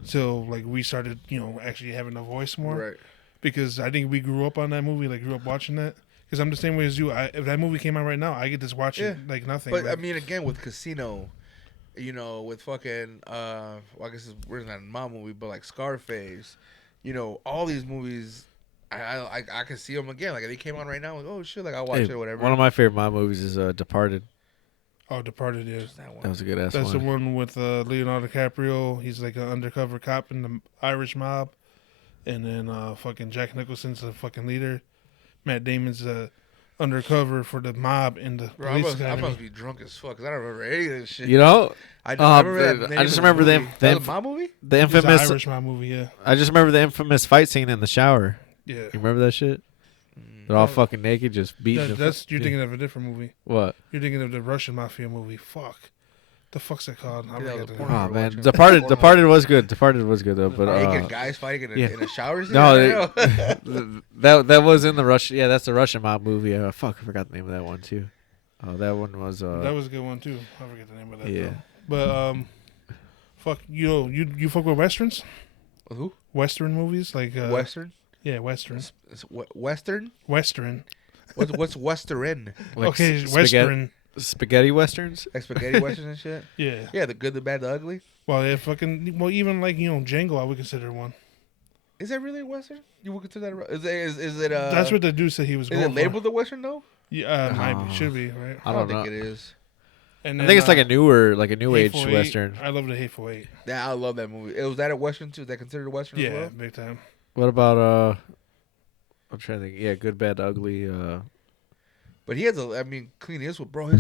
till like we started, actually having a voice more. right. Because I think we grew up on that movie, like grew up watching that. Because I'm the same way as you. If that movie came out right now, I could just watch it like nothing. But like, I mean, again, with Casino, with fucking, well, I guess we're not a mom movie, but like Scarface, all these movies, I can see them again. Like they came on right now, like oh shit, like I'll watch it or whatever. One of my favorite mob movies is Departed. oh, Departed is. that one. That was a good ass That's one. the one with Leonardo DiCaprio. He's like an undercover cop in the Irish mob, and then fucking Jack Nicholson's the fucking leader. Matt Damon's undercover for the mob in the Bro, police I academy. must be drunk as fuck because I don't remember any of this shit. You know, I remember that. I just remember them. them. Was it my movie? The It's an infamous. Irish mob movie, yeah. I just remember the infamous fight scene in the shower. Yeah. You remember that shit? They're all fucking naked, just beating. You're thinking of a different movie. What? You're thinking of the Russian mafia movie. Fuck. The fuck's it called? I Yeah, forget the the porno. name. Oh We're man, watching Departed. porno. Departed was good. Departed was good though. But Naked guys fighting yeah. in a shower scene? No, I don't know. that was in the Russian. Yeah, that's the Russian mob movie. Fuck, I forgot the name of that one too. Oh, that one was. That was a good one too. I forget the name of that. Yeah. Though. But fuck you fuck with westerns? Who? Western movies like Western? Yeah, western. It's Western? Western. What's Western? like Okay, spaghetti, western. spaghetti westerns. Like spaghetti westerns and shit? Yeah. Yeah, the good, the bad, the ugly. Well, even like Django, I would consider one. Is that really a western? You would consider that? Is it? That's what the dude said he was Is going it labeled a western though? for. Yeah, might be, should be right. I don't think it is. And I then, think it's like a new age Hateful Eight. western. I love the Hateful Eight. Yeah, I love that movie. Was that a western too? Is that considered a western as Yeah, well? big time. What about I'm trying to think. Yeah, Good, Bad, Ugly. But he has Clint Eastwood, bro.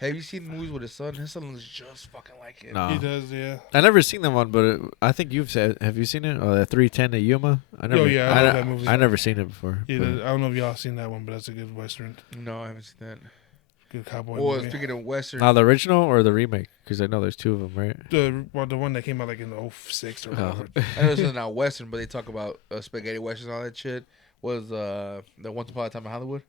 Have you seen movies with his son? His son looks just fucking like him. No. He does, yeah. I never seen that one, but I think you've said. Have you seen it? Oh, that 310 to Yuma. I never. yeah, I love that movie. I never seen it before. Yeah, but- I don't know if y'all seen that one, but that's a good western. No, I haven't seen that. Good cowboy Well, movie. speaking of western, Now the original or the remake? Because I know there's two of them, right? The one that came out like in 06 or whatever. I know this is not western, but they talk about spaghetti westerns and all that shit. Was the Once Upon a Time in Hollywood?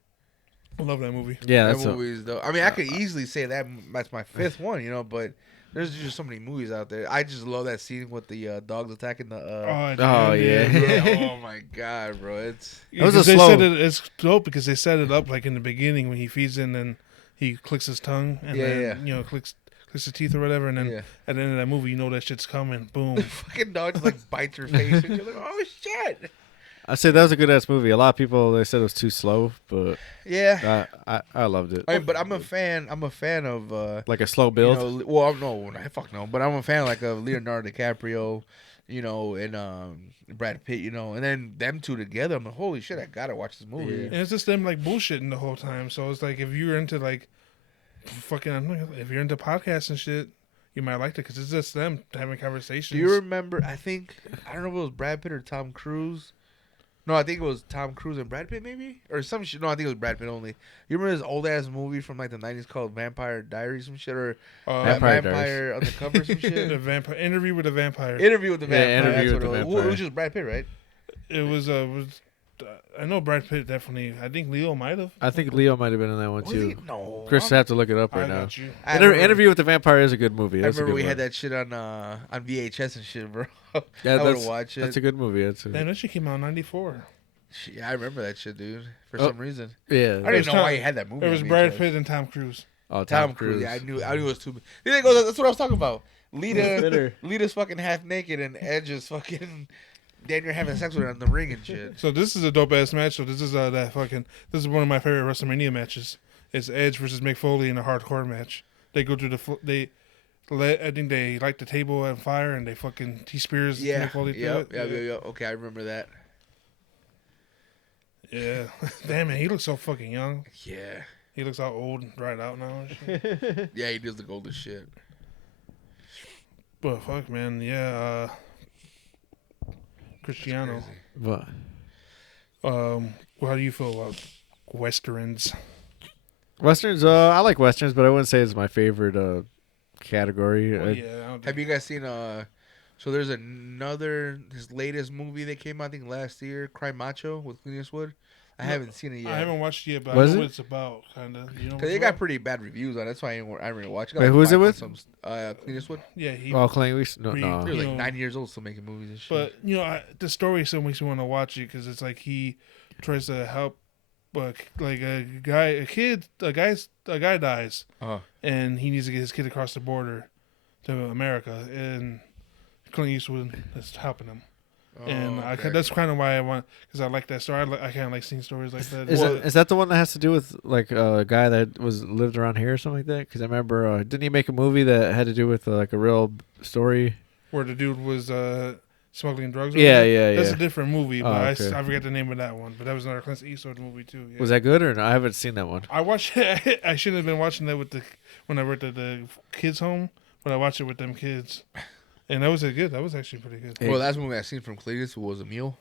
I love that movie. Yeah, That that's movie is dope. I mean, I could easily say that's my fifth one, but there's just so many movies out there. I just love that scene with the dogs attacking the. Oh, yeah. Yeah, oh my god, bro! It's Yeah, It was a 'cause they slow- said it's dope because they set it up like in the beginning when he feeds in and he clicks his tongue and then clicks his teeth or whatever, and then Yeah. at the end of that movie that shit's coming. Boom. the fucking dog just like bites your face, and you're like, oh shit! I said that was a good ass movie. A lot of people they said it was too slow, but Yeah, I loved it. I mean, but I'm a fan. I'm a fan of. Like a slow build. Fuck no. But I'm a fan like of Leonardo DiCaprio, and Brad Pitt, and then them two together. I'm like, holy shit, I gotta watch this movie. And it's just them like bullshitting the whole time. So it's like if you're into like if you're into podcasts and shit, you might like it because it's just them having conversations. Do you remember? I don't know if it was Brad Pitt or Tom Cruise. No, I think it was Tom Cruise and Brad Pitt, maybe, or some shit. No, I think it was Brad Pitt only. You remember this old ass movie from like the '90s called Vampire Diaries, some shit, or Vampire Vampire Undercover, some shit. the vampire interview with the vampire? Interview with the Vampire. Interview That's with what the it was. Vampire. It was just Brad Pitt, right? It was I know Brad Pitt definitely. I think Leo might have. I think Leo might have been in that one Was too. he? No. Chris, I have to look it up I right now. got you. I remember- Interview with the Vampire is a good movie. I That's a remember good we one. had that shit on VHS and shit, bro. Yeah, I would that's watch it. That's a good movie. Damn, that shit came out in '94. Yeah, I remember that shit, dude. For Oh. some reason, Yeah. I didn't was know Tom- why you had that movie. It was on Brad VHS. Pitt and Tom Cruise. Oh, Tom Cruise. Yeah, I knew it was too. There you go. That's what I was talking about. Lita's fucking half naked and Edge is fucking. Dan, you're having sex with her in the ring and shit. So this is a dope ass match. So this is this is one of my favorite WrestleMania matches. It's Edge versus Mick Foley in a hardcore match. They go through I think they light the table on fire and he spears Mick Foley through it. Yeah. Okay, I remember that. Yeah. Damn it, he looks so fucking young. Yeah. He looks all old and dried out now. And shit. Yeah, he does the golden shit. But fuck, man, yeah. Cristiano. What? How do you feel about westerns? Westerns. I like westerns, but I wouldn't say it's my favorite category. Well, yeah, I don't Have you guys seen so there's his latest movie that came out I think last year, Cry Macho with Clint Eastwood. I haven't seen it yet. I haven't watched it yet, but Was I know it? what it's about, kind of. You know, Cause what they it's got about? pretty bad reviews on it. That's why I didn't really watch it. Wait, who is it with? Clint Eastwood. Yeah, he. Oh, Clint Eastwood. Re- No. He was You like know, 9 years old, still making movies and shit. But the story still makes me want to watch it because it's like he tries to help, like a guy dies, and he needs to get his kid across the border to America, and Clint Eastwood is helping him. And that's kind of why I want, because I like that story. I kind of like seeing stories like that. Is that the one that has to do with like a guy that lived around here or something like that? Because I remember, didn't he make a movie that had to do with like a real story? Where the dude was smuggling drugs? Yeah. That's a different movie, but okay. I forget the name of that one. But that was another Clint Eastwood movie too. Yeah. Was that good or no? I haven't seen that one. I watched it. I shouldn't have been watching that when I worked at the kids' home, but I watched it with them kids. And that was good. That was actually pretty good. Well, last movie I seen from Clint Eastwood was A Mule.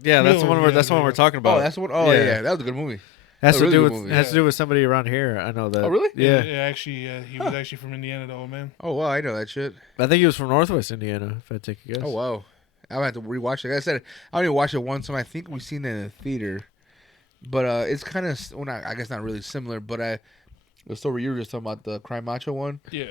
Yeah, that's the one. Yeah, That's the one yeah. we're talking about. Oh, that's the one. Oh, yeah. That was a good movie. Has a to really do good with movie. has to do with somebody around here. I know that. Oh, really? Yeah. He was actually from Indiana, the old man. Oh, wow, I know that shit. I think he was from Northwest Indiana. If I take a guess. Oh, wow. I might have to rewatch it. Like I said, I only watched it once, and I think we've seen it in the theater. But it's kind of, I guess not really similar, but the story you were just talking about, the Cry Macho one. Yeah.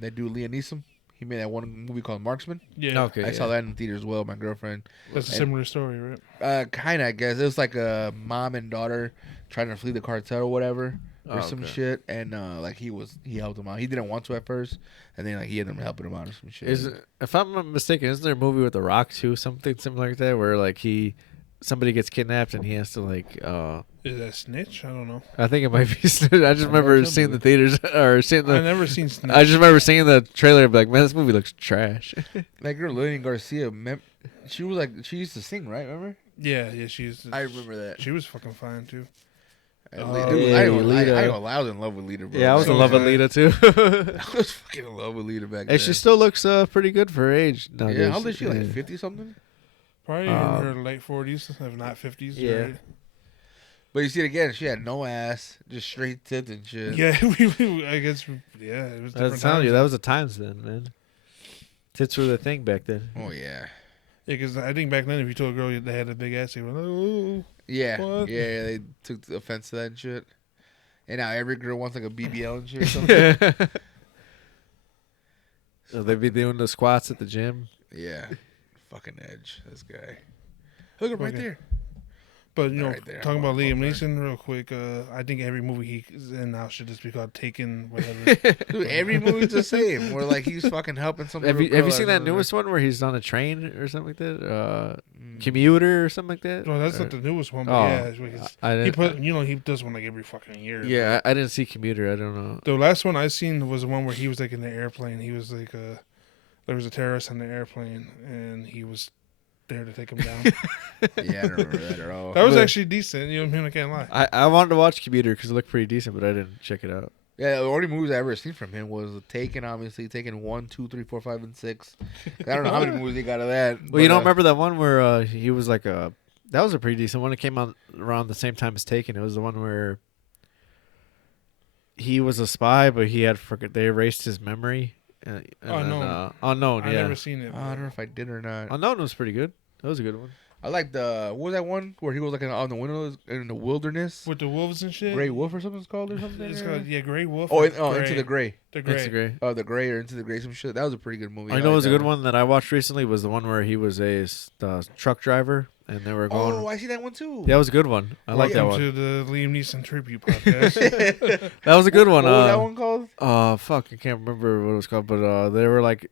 They do Liam Neeson. He made that one movie called Marksman. Yeah. Okay. I saw that in the theater as well. My girlfriend. That's a similar story, right? Kind of, I guess. It was like a mom and daughter trying to flee the cartel or whatever, or some shit. And like he helped him out. He didn't want to at first, and then like he ended up helping him out or some shit. If I'm not mistaken, isn't there a movie with The Rock too, something similar like that, where like somebody gets kidnapped and he has to like Is that Snitch? I don't know. I think it might be Snitch. I just remember seeing the theaters or seeing the. I've never seen Snitch. I just remember seeing the trailer and be like, man, this movie looks trash. That girl Lillian Garcia, she was like, she used to sing, right? Remember? Yeah, she's. I remember that. She was fucking fine too. I ain't gonna lie, I was in love with Lita, bro. Yeah, I was in love with Lita too. I was fucking in love with Lita back then. And she still looks pretty good for her age. Nowadays. Yeah, how old is she? Like 50 something? Probably in her late 40s, if not 50s. Yeah. Right? But you see it again, she had no ass, just straight tits and shit. Yeah, I guess. Yeah, it was. I'm telling you, that was the times then, man. Tits were the thing back then. Oh yeah. Yeah, because I think back then, if you told a girl they had a big ass, they were like, "Oh, Yeah, what?" yeah, they took offense to that and shit. And now every girl wants like a BBL and shit or something. So they'd be doing the squats at the gym. Yeah. Fucking Edge, this guy. Look at right there. But you know, Right there. talking about Liam Neeson real quick, I think every movie he's in now should just be called Taken, whatever. Dude, every movie's the same. Where like he's fucking helping some. Have little you girl seen that or newest one where he's on a train or something like that? Commuter or something like that? No, that's not the newest one. But Oh, yeah, it's because I he didn't. he does one like every fucking year. Yeah, I didn't see Commuter. I don't know. The last one I seen was the one where he was like in the airplane. He was like there was a terrorist on the airplane, and he was there to take him down. Yeah, I don't remember that at all. That was actually decent. You know what I mean? I can't lie. I wanted to watch Commuter because it looked pretty decent, but I didn't check it out. Yeah, the only movies I ever seen from him was Taken, obviously. Taken 1, 2, 3, 4, 5, and 6. I don't know how many movies they got of that. Well, you don't remember that one where he was like that was a pretty decent one. It came out around the same time as Taken. It was the one where he was a spy, but they erased his memory. Unknown. I Yeah, never seen it. I don't know if I did or not. Unknown was pretty good. That was a good one. I like what was that one where he was like on the windows in the wilderness? With the wolves and shit. Gray Wolf or something it's called or something? It's called Gray Wolf. Oh, or Into the Gray. The Gray. It's great. Oh, the Gray or Into the Gray, some shit. That was a pretty good movie. I know it was a like good that one that I watched recently was the one where he was a truck driver and they were going. Oh, I see that one too. Yeah, it was a good one. I like that Welcome one. to the Liam Neeson tribute podcast. That was a good one. What was that one called? Fuck, I can't remember what it was called, but they were like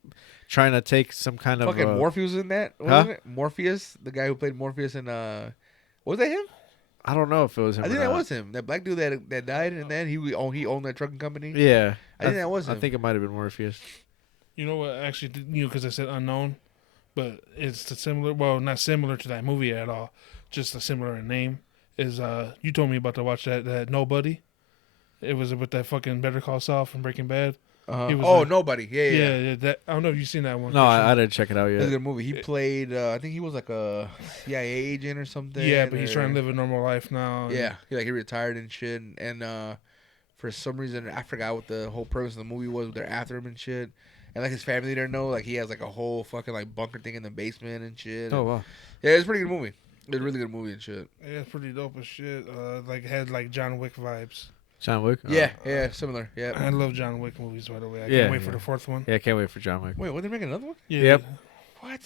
trying to take some kind of Fucking Morpheus in that, wasn't it? Morpheus, the guy who played Morpheus in was that him? I don't know if it was him. I think or that not. was him. That black dude that died, and then he owned that trucking company. Yeah, I think that was him. I think it might have been Morpheus. You know what? Actually, because I said unknown, but it's similar. Well, not similar to that movie at all. Just a similar name. Is you told me about to watch that Nobody? It was with that fucking Better Call Saul from Breaking Bad. Nobody. Yeah. That, I don't know if you've seen that one. No, I didn't check it out It was a yet. good movie. He played. I think he was like a CIA agent or something. Yeah, but he's trying to live a normal life now. Yeah, he retired and shit, and for some reason I forgot what the whole purpose of the movie was. They're after him and shit, and like his family didn't know. Like he has like a whole fucking like bunker thing in the basement and shit. Oh wow. Yeah, it's a pretty good movie. It's a really good movie and shit. Yeah, it's pretty dope as shit. Like had like John Wick vibes. John Wick. Yeah, similar. I Yeah. love John Wick movies, by the way. I Yeah, can't wait for yeah. the fourth one. Yeah, I can't wait for John Wick. Wait, what? They're making another one? Yeah. Yep. What?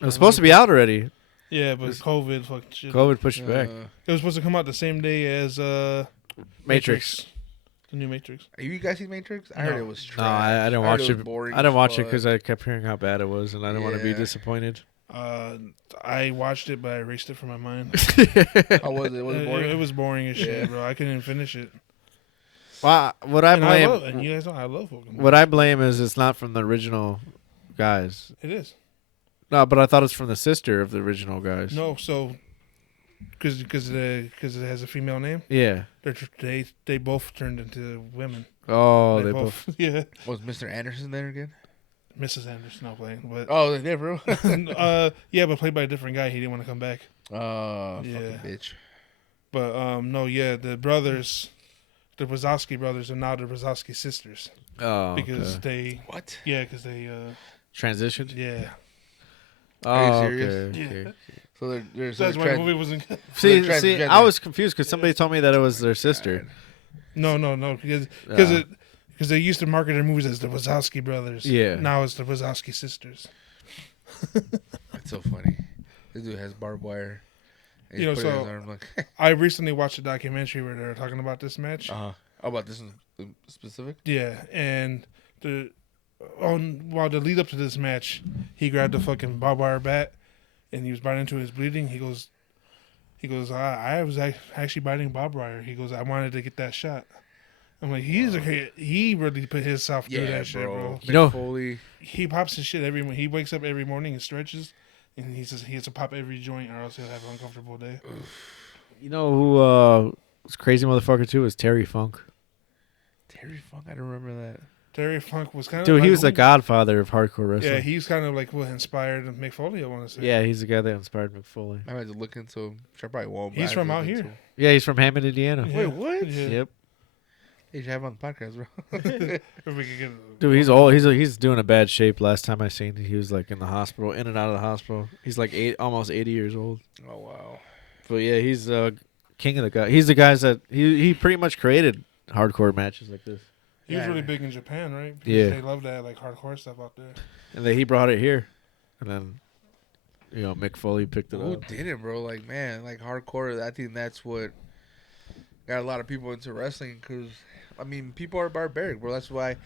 It was supposed to be out already. Yeah, but COVID fucked shit. COVID pushed it back. It was supposed to come out the same day as Matrix. The new Matrix. Have you guys seen Matrix? I heard it was trash. No, I didn't heard watch was it. boring I didn't as watch it fuck. because I kept hearing how bad it was, and I didn't want to be Yeah. disappointed. I watched it, but I erased it from my mind. How was it? Was it boring? It was boring as Yeah. shit, bro. I couldn't even finish it. Well, what I And blame, and you guys know I love Pokemon. what I blame is it's not from the original guys. It is. No, but I thought it's from the sister of the original guys. No, so because it has a female name, Yeah. they both turned into women. Oh, they both. Yeah. Was Mr. Anderson there again? Mrs. Anderson not playing, but Oh, they're bro. yeah, but played by a different guy. He didn't want to come back. Oh, Yeah. fucking bitch. But no, yeah, the brothers, the Wazowski brothers, are now the Wazowski sisters Oh, because okay. because they transitioned. yeah. Are you Oh, serious? okay. Yeah. So they're That's why the movie wasn't good. See, they're transgender. I was confused because somebody told me that it was their sister. No, because they used to market their movies as the Wazowski brothers. Yeah. Now it's the Wazowski sisters. That's so funny. This dude has barbed wire. And You know, he's putting so- his arm like, I recently watched a documentary where they were talking about this match. How about this one specific? Yeah, and while the lead up to this match, he grabbed a fucking barbed wire bat, and he was biting into his bleeding. He goes, He goes, I was actually biting Bob Ryder. He goes, I wanted to get that shot. I'm like, he really put himself through that shit, bro. You know, Foley. He pops his shit every. He wakes up every morning and stretches, and he says he has to pop every joint, or else he'll have an uncomfortable day. you know who was a crazy motherfucker too is Terry Funk. Terry Funk, I don't remember that. Terry Funk was kind of Dude, like, he was the godfather of hardcore wrestling. Yeah, he's kind of like what inspired Mick Foley, I want to say. Yeah, he's the guy that inspired McFoley. I might have to look into him. I probably won't. He's from out here. Yeah, he's from Hammond, Indiana. Yeah. Wait, what? Yeah. Yep. You should have him on the podcast, bro. If we could get Dude, he's old. He's doing a bad shape. Last time I seen, he was like in the hospital, in and out of the hospital. He's like almost 80 years old. Oh wow. But yeah, he's king of the guy. He's the guys that he pretty much created hardcore matches like this, He was really big in Japan, right? Because Yeah. they love that like hardcore stuff out there. and then he brought it here, and then Mick Foley picked it Who up. didn't, bro? Like, man, like hardcore. I think that's what got a lot of people into wrestling. Because I mean, people are barbaric, bro. That's why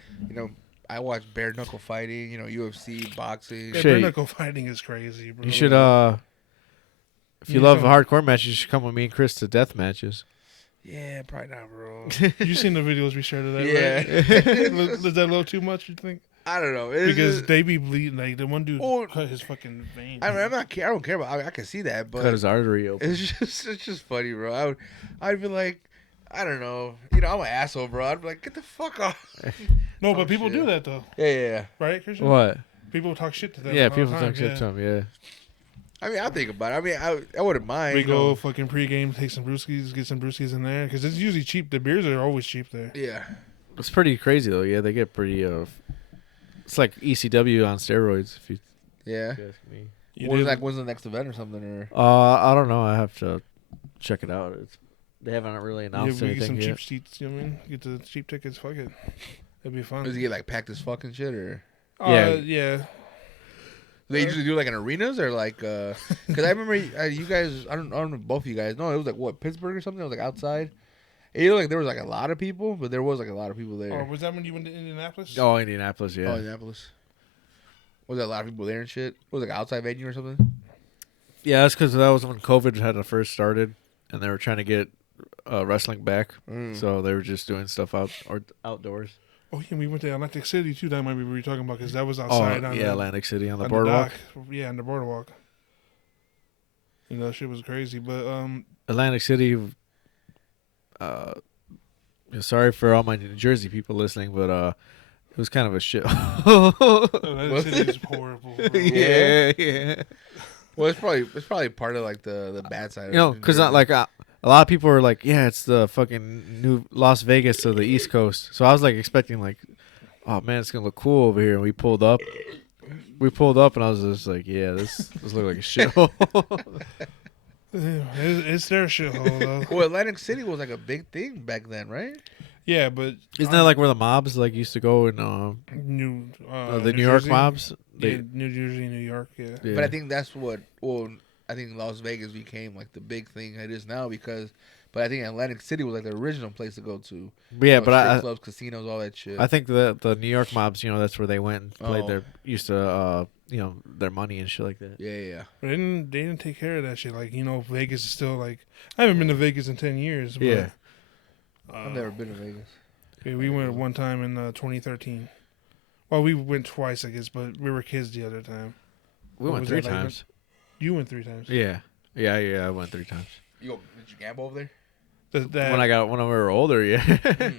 I watch bare knuckle fighting. UFC, boxing. Yeah, Shit. bare knuckle fighting is crazy, bro. You should if you Yeah, love some- hardcore matches, you should come with me and Chris to death matches. Yeah, probably not, bro. You seen the videos we shared of that, Yeah. right? Is that a little too much, you think? I don't know. Because they be bleeding. Like, the one dude Oh. cut his fucking vein. I don't care about. I can see that, but Cut his artery open. it's just funny, bro. I'd be like, I don't know. I'm an asshole, bro. I'd be like, get the fuck off. No, Oh, but people shit. do that, though. Yeah. Right, Christian? What? People talk shit to them. Yeah, all the people time, talk shit to him. Yeah. I mean, I think about it. I mean, I wouldn't mind. We go fucking pregame, take some brewskis, get some brewskis in there. Because it's usually cheap. The beers are always cheap there. Yeah. It's pretty crazy though. Yeah, they get pretty. It's like ECW on steroids. If you Yeah. ask me. You When's did- the next event or something? Or I don't know. I have to check it out. They haven't really Yeah, announced we get some anything cheap yet. seats, you know what I mean? Get the cheap tickets, fuck it. It'd be fun. does he get like packed as fucking shit or? Yeah. Yeah. They usually do like in arenas or like, because I remember you guys. I don't know both of you guys. No, it was like what, Pittsburgh or something. It was like outside. It looked like there was like a lot of people, but there was like a lot of people there. Oh, was that when you went to Indianapolis? Oh, Indianapolis. Yeah. Oh, Indianapolis. Was there a lot of people there and shit? Was it like an outside venue or something? Yeah, that's because that was when COVID had first started, and they were trying to get wrestling back. So they were just doing stuff outdoors. Oh, yeah, we went to Atlantic City, too. That might be what we were talking about, because that was outside. on the, Atlantic City on the on boardwalk. dock. Yeah, on the boardwalk. That shit was crazy. But, Atlantic City. Sorry for all my New Jersey people listening, but it was kind of a shit. Atlantic City is horrible, bro. yeah. Well, it's probably part of like the bad side. Because not like a lot of people are like, yeah, it's the fucking new Las Vegas to the East Coast. So I was like expecting like, oh man, it's gonna look cool over here. And we pulled up, and I was just like, yeah, this looks like a shithole. It's their shithole, though. Well, Atlantic City was like a big thing back then, right? Yeah, but Isn't that like where the mobs like used to go in the New York Jersey? mobs? Yeah, New Jersey, New York, yeah. Yeah. But I think that's what. Well, I think Las Vegas became like the big thing it is now because. But I think Atlantic City was like the original place to go to. Yeah, Strip but clubs, casinos, all that shit. I think the New York mobs, that's where they went and played Oh. used to their money and shit like that. Yeah. But they didn't take care of that shit. Like, Vegas is still like, I haven't been to Vegas in 10 years. But, Yeah. I've never been to Vegas. yeah, we went one time in 2013. Well, we went twice, I guess, but we were kids the other time. We What went was 3 that like? times. You went 3 times. Yeah, I went 3 times. Did you gamble over there? That, When we were older, yeah. yeah,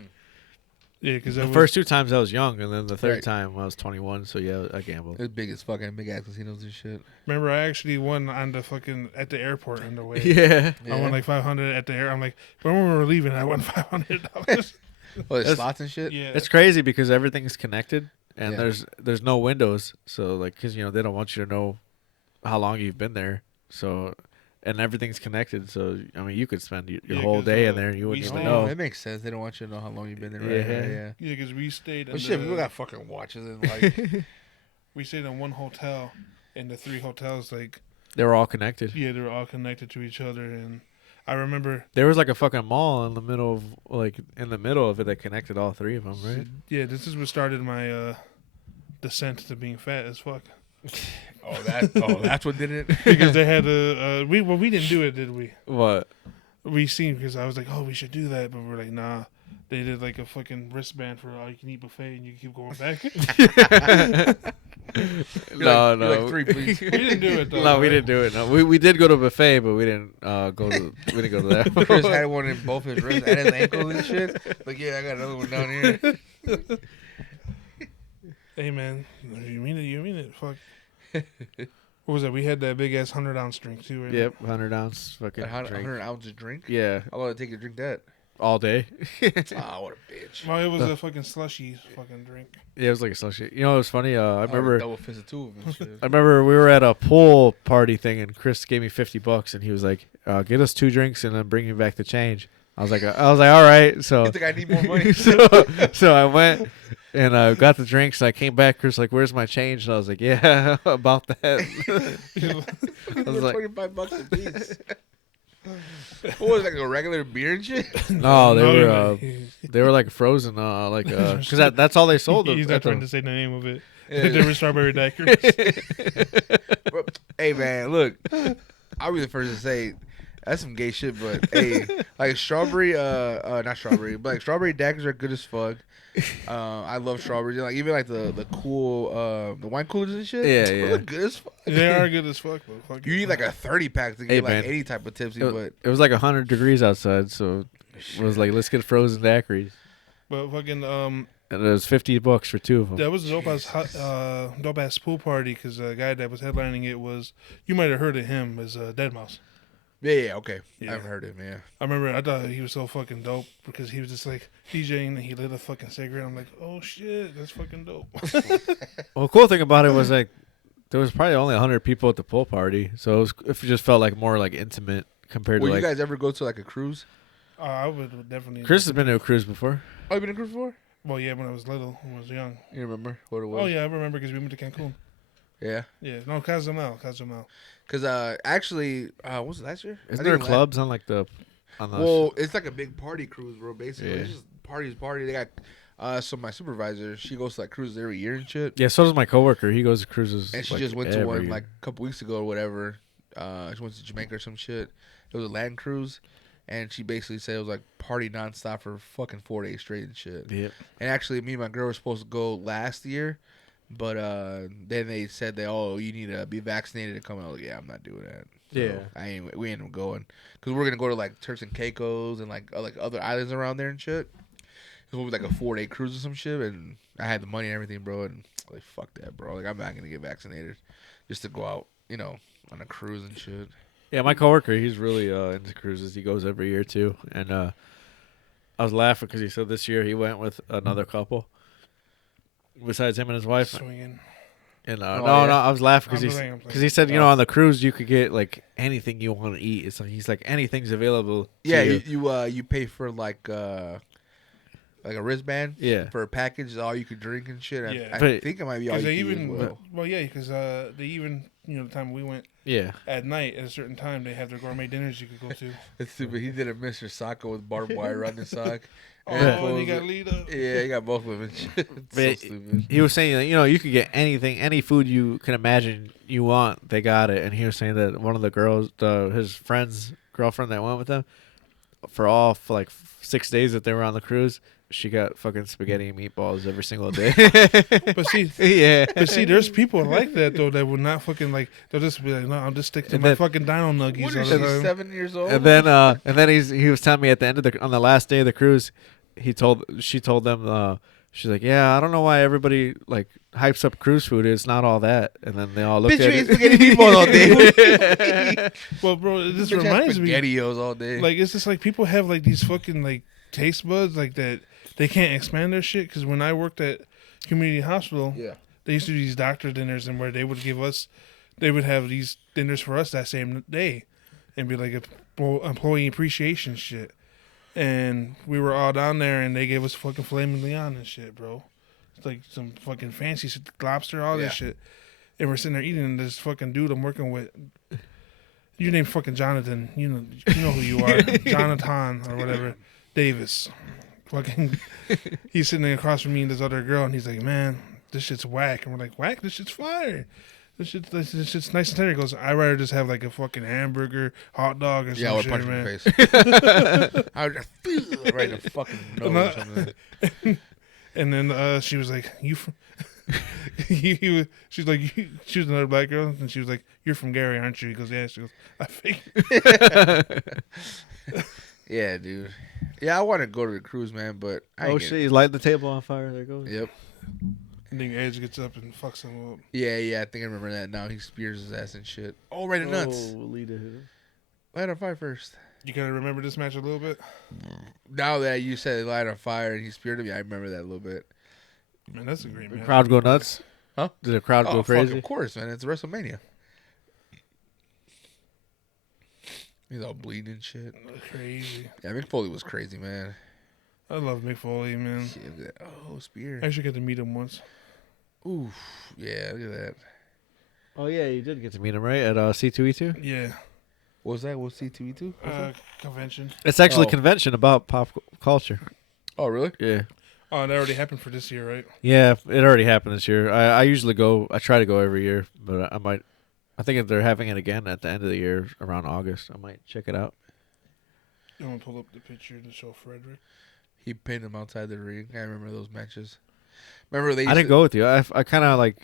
because The first 2 times I was young, and then the third Right. time I was 21. So yeah, I gambled. It's big as fucking big ass casinos and shit. remember I actually won on the fucking at the airport on the way. Yeah. I won like 500 at the air. I'm like, when we were leaving, I won $500. Oh, there's slots and shit. yeah, It's crazy because everything's connected, and Yeah. there's no windows. So like, because they don't want you to know how long you've been there. So. And everything's connected, so I mean, you could spend your Yeah, whole 'cause, day in there, and you wouldn't we even stayed- know. That makes sense. They don't want you to know how long you've been there. Yeah. Right? Yeah. yeah, because we stayed. But in shit, the- people got fucking watches and like. we stayed in one hotel, and the 3 hotels, like, They were all connected. yeah, they were all connected to each other. And I remember, There was like a fucking mall in the middle of it that connected all 3 of them, right? yeah, this is what started my descent to being fat as fuck. That's what did it. Because they had we didn't do it, did we? What? We seen because I was like, oh, we should do that, but we're like, nah. They did like a fucking wristband for all you can eat buffet, and you keep going back. No. Like 3, please. We didn't do it though. No, we didn't do it. No, we did go to buffet, but we didn't go to that. Chris had one in both his wrists and his ankles and shit. Like, yeah, I got another one down here. Hey man, you mean it? You mean it? Fuck. What was that? We had that big ass 100-ounce drink too, right? Yep, 100-ounce fucking A drink. 100 ounces drink? Yeah, How long did it take you to drink that? all day. Ah, what a bitch. Well, it was a fucking slushy fucking drink. Yeah, it was like a slushy. You know, it was funny. I remember. Double fist of 2 of them and shit. I remember we were at a pool party thing, and Chris gave me $50, and he was like, "Get us 2 drinks, and then bring me back the change." I was like, all right. So You think I need more money? so I went and I got the drinks. And I came back. Chris was like, "Where's my change?" And I was like, "Yeah, about that." I was like, $25 a piece. What was it, like a regular beer and shit? "No, No, they were like frozen, because that's all they sold." He's not at trying the- to say the name of it. Yeah. They were strawberry daiquiris. Hey man, look, I'll be the first to say that's some gay shit, but hey, like strawberry, not strawberry, but like strawberry daiquiris are good as fuck. I love strawberries. Like even like the cool the wine coolers and shit. Yeah, those yeah. are good as fuck. They are good as fuck, but fuck You need like a 30-pack to get Hey, like man. any type of tipsy, but It was like 100 degrees outside, so it was like, let's get frozen daiquiris, But fucking and it was $50 for 2 of them. that was a dope ass pool party because the guy that was headlining it was, you might have heard of him, was Deadmau5. yeah, okay. Yeah. I haven't heard it, man. I remember I thought he was so fucking dope because he was just like DJing and he lit a fucking cigarette. I'm like, oh shit, that's fucking dope. Well, the cool thing about it was like there was probably only 100 people at the pool party, so it just felt like more like intimate compared Will to you like. guys ever go to like a cruise? I would definitely. Chris has been to a cruise before. Oh, you been to a cruise before? Well, yeah, when I was little, when I was young. You remember what it was? Oh yeah, I remember because we went to Cancun. Yeah. Yeah, no, Cozumel. Because actually, what was it last year? Isn't I there think clubs on like the? Well, it's like a big party cruise, bro. Basically, Yeah. it's just party. They got so my supervisor, she goes to like cruises every year and shit. Yeah, so does my coworker. He goes to cruises. And she like, just went to every one year. like a couple weeks ago or whatever. She went to Jamaica or some shit. It was a land cruise, and she basically said it was like party nonstop for fucking 4 days straight and shit. Yep. And actually, me and my girl were supposed to go last year, but then they said you need to be vaccinated to come. I was like, yeah, I'm not doing that. So Yeah. we ain't going because we're gonna go to like Turks and Caicos and like other islands around there and shit. It was like a 4-day cruise or some shit, and I had the money and everything, bro. And like, fuck that, bro. Like, I'm not gonna get vaccinated just to go out, on a cruise and shit. Yeah, my coworker, he's really into cruises. He goes every year too, and I was laughing because he said this year he went with another couple besides him and his wife. Swinging. And Oh, no, yeah? I was laughing I'm playing. because he said on the cruise you could get like anything you want to eat. It's like he's like anything's available. Yeah, to you. you pay for like a wristband. Yeah. For a package, all you could drink and shit. Yeah. I But- think it might be all Because you they can eat even, as well. well, yeah, because they even, the time we went Yeah. at night at a certain time, they have their gourmet dinners you could go to. It's stupid. He did a Mr. Socko with barbed wire around his sock. Oh, And and you clothes. got lead up. Yeah, he got both of them. And shit. It's so But stupid. he was saying that you could get anything, any food you can imagine you want, they got it. And he was saying that one of the girls, his friend's girlfriend that went with him, for like 6 days that they were on the cruise, she got fucking spaghetti and meatballs every single day. But see, yeah. there's people like that though that would not fucking like. They'll just be like, no, I'll just stick to And my then- fucking Dino Nuggies What all is the she, time. 7 years old? And then he was telling me at the end of on the last day of the cruise, she told them she's like, yeah, I don't know why everybody like hypes up cruise food. It's not all that. And then they all looked Bitch, at you it. ate spaghetti meatballs all day. Well, bro, this Bitch, had reminds me. SpaghettiOs all day. Like it's just like people have like these fucking like taste buds like that. They can't expand their shit because when I worked at community hospital, yeah. they used to do these doctor dinners and where they would have these dinners for us that same day, and be like a employee appreciation shit. And we were all down there, and they gave us fucking filet mignon and shit, bro. It's like some fucking fancy shit, lobster, all Yeah. this shit. And we're sitting there eating, and this fucking dude I'm working with, your name fucking Jonathan, you know who you are, Jonathan or whatever, Davis. Fucking, he's sitting there across from me and this other girl, and he's like, man, this shit's whack. And we're like, whack? This shit's fire. This shit's nice and tender. He goes, I'd rather just have like a fucking hamburger, hot dog, or some I would shit, punch him man. in the face. I would just right in the fucking nose or something. And then she was like, "You from?" She's like, she was another black girl, and she was like, "You're from Gary, aren't you?" He goes, "Yeah." She goes, "I think." Yeah, dude. Yeah, I want to go to the cruise, man, but Oh shit! He's lighting the table on fire. There it goes. Yep. And then Edge gets up and fucks him up. Yeah. I think I remember that now. He spears his ass and shit. Oh, right in the nuts. Lita hit him. Light on fire first. You kind of remember this match a little bit? Now that you said light on fire and he speared him, yeah, I remember that a little bit. Man, that's a great The match. crowd go nuts. Huh? Did the crowd go Fuck, crazy? of course, man. It's WrestleMania. He's all bleeding and shit. Crazy. Yeah, Mick Foley was crazy, man. I love Mick Foley, man. Shit, look at that. Oh, spear. I actually got to meet him once. Oof. Yeah, look at that. Oh yeah, you did get to meet him right at C2E2. Yeah. What was that? What's C2E2? Convention. It's actually Oh. a convention about pop culture. Oh, really? Yeah. Oh, that already happened for this year, right? Yeah, it already happened this year. I usually go. I try to go every year, but I might. I think if they're having it again at the end of the year around August, I might check it out. I'm going to pull up the picture to show Frederick. He pinned him outside the ring. I remember those matches. Remember they used I didn't to- go with you. I kind of like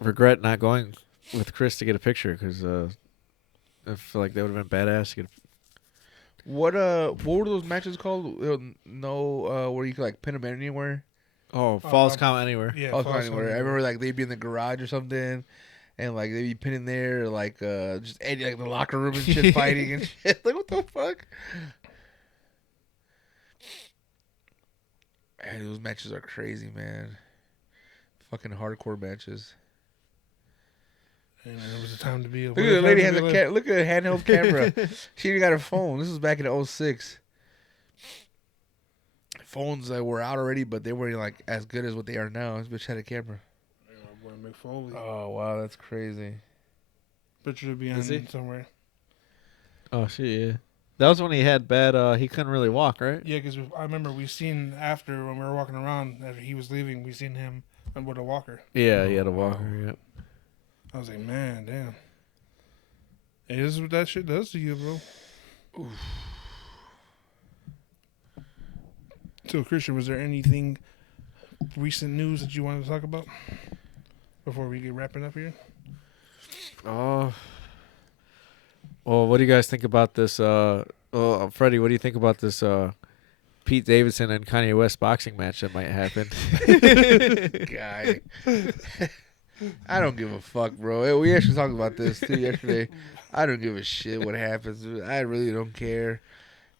regret not going with Chris to get a picture because I feel like that would have been badass to get. What were those matches called? Where you could like pin them anywhere. Falls count anywhere. Yeah. Oh, Falls anywhere. Count I remember like they'd be in the garage or something, and like they'd be pinning there, like just Eddie like the locker room and shit, fighting and shit. Like what the fuck? Man, those matches are crazy, man. Fucking hardcore matches. And it was a time to be a Look at the lady has look at a handheld camera. She even got her phone. This was back in 06. Phones were out already, but they weren't like as good as what they are now. This bitch had a camera. Mick Foley. Oh wow, that's crazy. Picture to be Is he? on somewhere. Oh shit! Yeah, that was when he had bad. He couldn't really walk, right? Yeah, because I remember we seen after when we were walking around after he was leaving, we seen him with a walker. Yeah, he had a walker. Yep. I was like, man, damn. Hey, this is what that shit does to you, bro. Oof. So, Christian, was there anything recent news that you wanted to talk about before we get wrapping up here? Oh. Well, what do you guys think about this? Freddie, what do you think about this? Pete Davidson and Kanye West boxing match that might happen. Guy. I don't give a fuck, bro. We actually talked about this too yesterday. I don't give a shit what happens. I really don't care.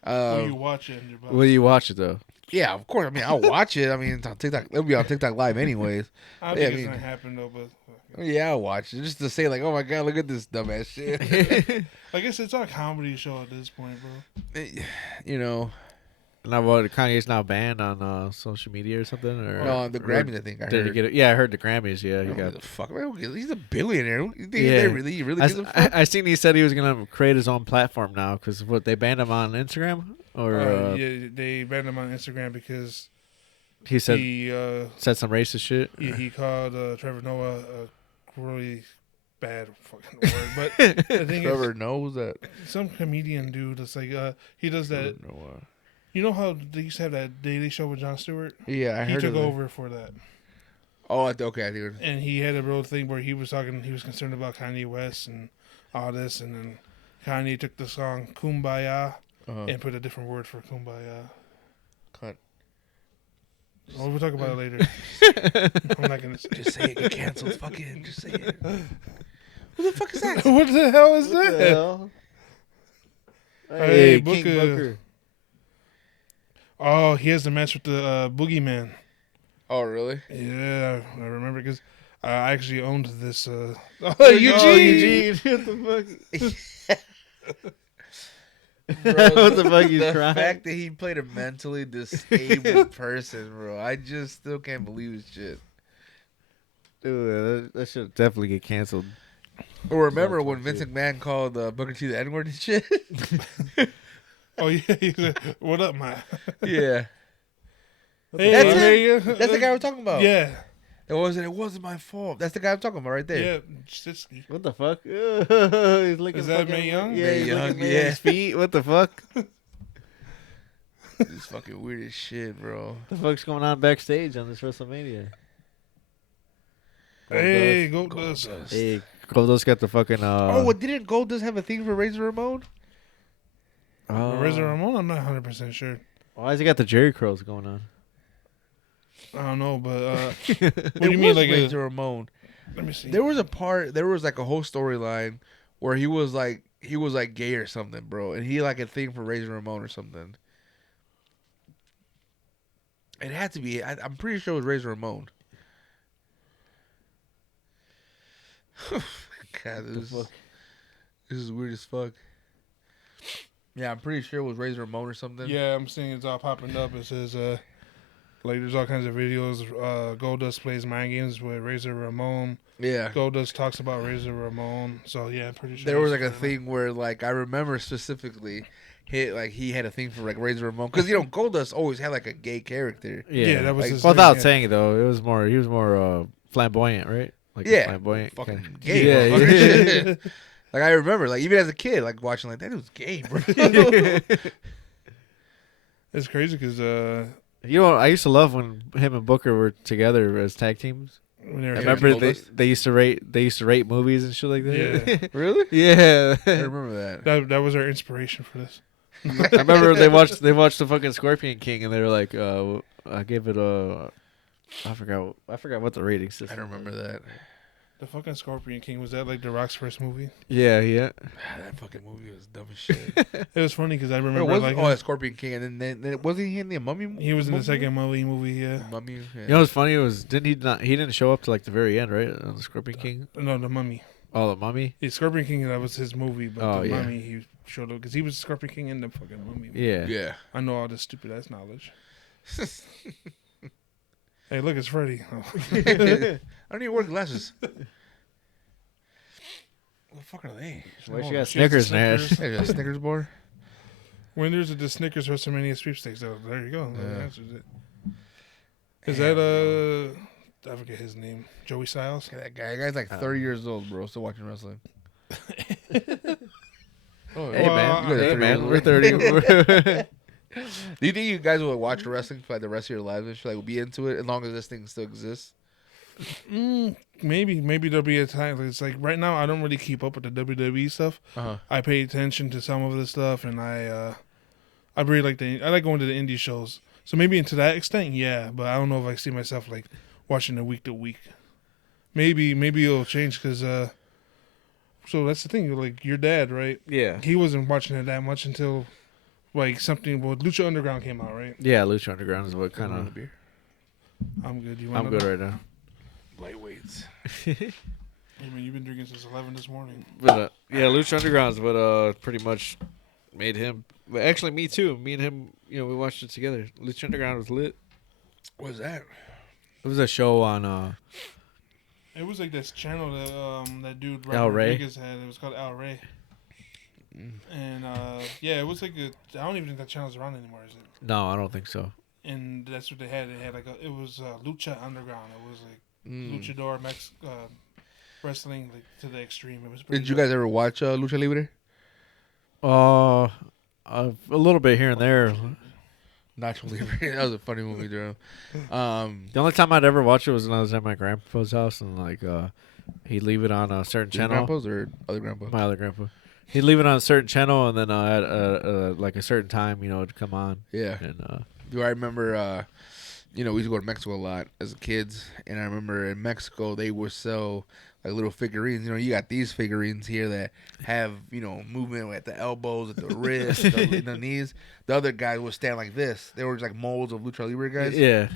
Will you watch it? Will you watch it though? Yeah, of course. I mean, I'll watch it. I mean, it's on TikTok. It'll be on TikTok Live anyways. I don't Yeah, think I it's mean- gonna happen though, but Yeah, I'll watch it just to say like, oh my god, look at this dumbass shit. I guess it's a comedy show at this point, bro. You know, Now, what? Kanye's now banned on social media or something, or no, the or Grammys. I think I Did heard. he get it? Yeah, I heard the Grammys. Yeah, I he don't got. give a fuck. Man, he's a billionaire. You think Yeah. he really gives a fuck? I seen he said he was gonna create his own platform now because what they banned him on Instagram or Yeah, they banned him on Instagram because he said he said some racist shit. he called Trevor Noah a really bad fucking word. But the thing Trevor knows that. is, some comedian dude that's like he does that. You know how they used to have that Daily Show with Jon Stewart? Yeah, I He heard took of that. over for that, Oh, okay, I think. and he had a real thing where he was talking. He was concerned about Kanye West and all this, and then Kanye took the song "Kumbaya" and put a different word for "Kumbaya." Cunt. Well, we'll talk about it later. I'm not gonna say. Just say it. Get canceled. Fucking just say it. Who the fuck is that? What the hell is that? Hey, King Booker. Booker. Oh, he has the match with the Boogeyman. Oh, really? Yeah, I remember because I actually owned this. Oh, Eugene. What the fuck? Bro, What the fuck? He's the crying. fact that he played a mentally disabled person, bro. I just still can't believe his shit. Dude, that should definitely get canceled. Or remember when Vince McMahon called Booker T the N-word and shit? Oh yeah, he said, "What up, man?" Yeah. Hey, That's I him. hear you. That's the guy we're talking about. Yeah, It wasn't my fault. That's the guy I'm talking about right there. Yeah, Stitsky. What the fuck? He's looking Is that fucking- Mae Young? Yeah, Mae he's Young, looking at yeah. his feet. What the fuck? It's fucking weird as shit, bro. The fuck's going on backstage on this WrestleMania? Hey, Goldust. Hey, Goldust got the fucking. What didn't Goldust have a thing for Razor Ramon? Razor Ramon, I'm not 100% sure. Why has he got the Jerry curls going on? I don't know, but what do It you mean, was like Razor Ramon? Let me see. There was like a whole storyline where he was like gay or something, bro, and he like a thing for Razor Ramon or something. It had to be. I'm pretty sure it was Razor Ramon. God, this is weird as fuck. Yeah, I'm pretty sure it was Razor Ramon or something. Yeah, I'm seeing it's all popping up. It says, like, there's all kinds of videos. Goldust plays mind games with Razor Ramon. Yeah. Goldust talks about Razor Ramon. So, yeah, I'm pretty sure. There was like a thing where, like, I remember specifically, he had a thing for like Razor Ramon because Goldust always had like a gay character. Yeah, that was like, his Well, thing, without yeah. saying it though, he was more flamboyant, right? Like Yeah. flamboyant. Fucking kinda- gay. Yeah, motherfucker. yeah. Like I remember, like even as a kid, like watching like that was gay, bro. It's crazy because You know, I used to love when him and Booker were together as tag teams. when they were I Yeah, remember Goldust? they used to rate movies and shit like that. Really? Yeah. I remember that. that was our inspiration for this. I remember they watched the fucking Scorpion King and they were like, I gave it a, I forgot what the rating system. I don't remember that. The fucking Scorpion King, was that like The Rock's first movie? Yeah, yeah. That fucking movie was dumb as shit. It was funny because I Wait, remember like that Scorpion King, and then wasn't he in the Mummy? he was in the movie? second movie, yeah. Mummy. Yeah. You know what's funny was he didn't show up to like the very end, right? On the Scorpion King. No, the Mummy. Oh, the Mummy. Yeah, Scorpion King, that was his movie, but Oh, the yeah. Mummy, he showed up because he was Scorpion King in the fucking Mummy. Yeah. Yeah. I know all this stupid ass knowledge. Hey, look, it's Freddy. Oh. I don't even wear glasses. What the fuck are they? Why she Oh, got she has the Snickers, Nash? Snickers. Hey, a Snickers bar. Winners of the Snickers WrestleMania sweepstakes. Oh, there you go. That Yeah. answers it. Is that I forget his name. Joey Styles. Look at that guy. That guy's like 30 years old, bro. Still watching wrestling. Oh, Hey, man. Well, Hey, man. We're 30. 30. Do you think you guys will watch wrestling for like the rest of your lives and shit? Like, will be into it as long as this thing still exists? Maybe there'll be a time. It's like right now I don't really keep up with the WWE stuff. Uh-huh. I pay attention to some of the stuff, and I really like I like going to the indie shows. So maybe to that extent, yeah. But I don't know if I see myself like watching it week to week. Maybe it'll change because so that's the thing. Like your dad, right? Yeah. He wasn't watching it that much until like something. Well, Lucha Underground came out, right? Yeah, Lucha Underground is what kind of. beer? I'm good. You want? I'm good right now. Lightweights. I mean, you've been drinking since 11 this morning. But yeah, Lucha Underground is what pretty much made him. But actually, me too. Me and him, we watched it together. Lucha Underground was lit. What's that? It was a show on. It was like this channel that that dude Al Ray? Rodriguez had. It was called Al Ray. And yeah, it was like I don't even think that channel's around anymore, is it? No, I don't think so. And that's what they had. They had it was Lucha Underground. It was like luchador wrestling like to the extreme. It was. Did you guys ever watch Lucha Libre? A little bit here and there. Nacho Libre. That was a funny movie, bro. The only time I'd ever watch it was when I was at my grandpa's house and like he'd leave it on a certain Your channel. grandpa's or other grandpa? My other grandpa. He'd leave it on a certain channel and then at like a certain time, it'd come on. Yeah. And Do I remember? We used to go to Mexico a lot as kids, and I remember in Mexico they would sell like little figurines. You got these figurines here that have movement at the elbows, at the wrists, the knees. The other guys would stand like this. They were just like molds of Lucha Libre guys. yeah.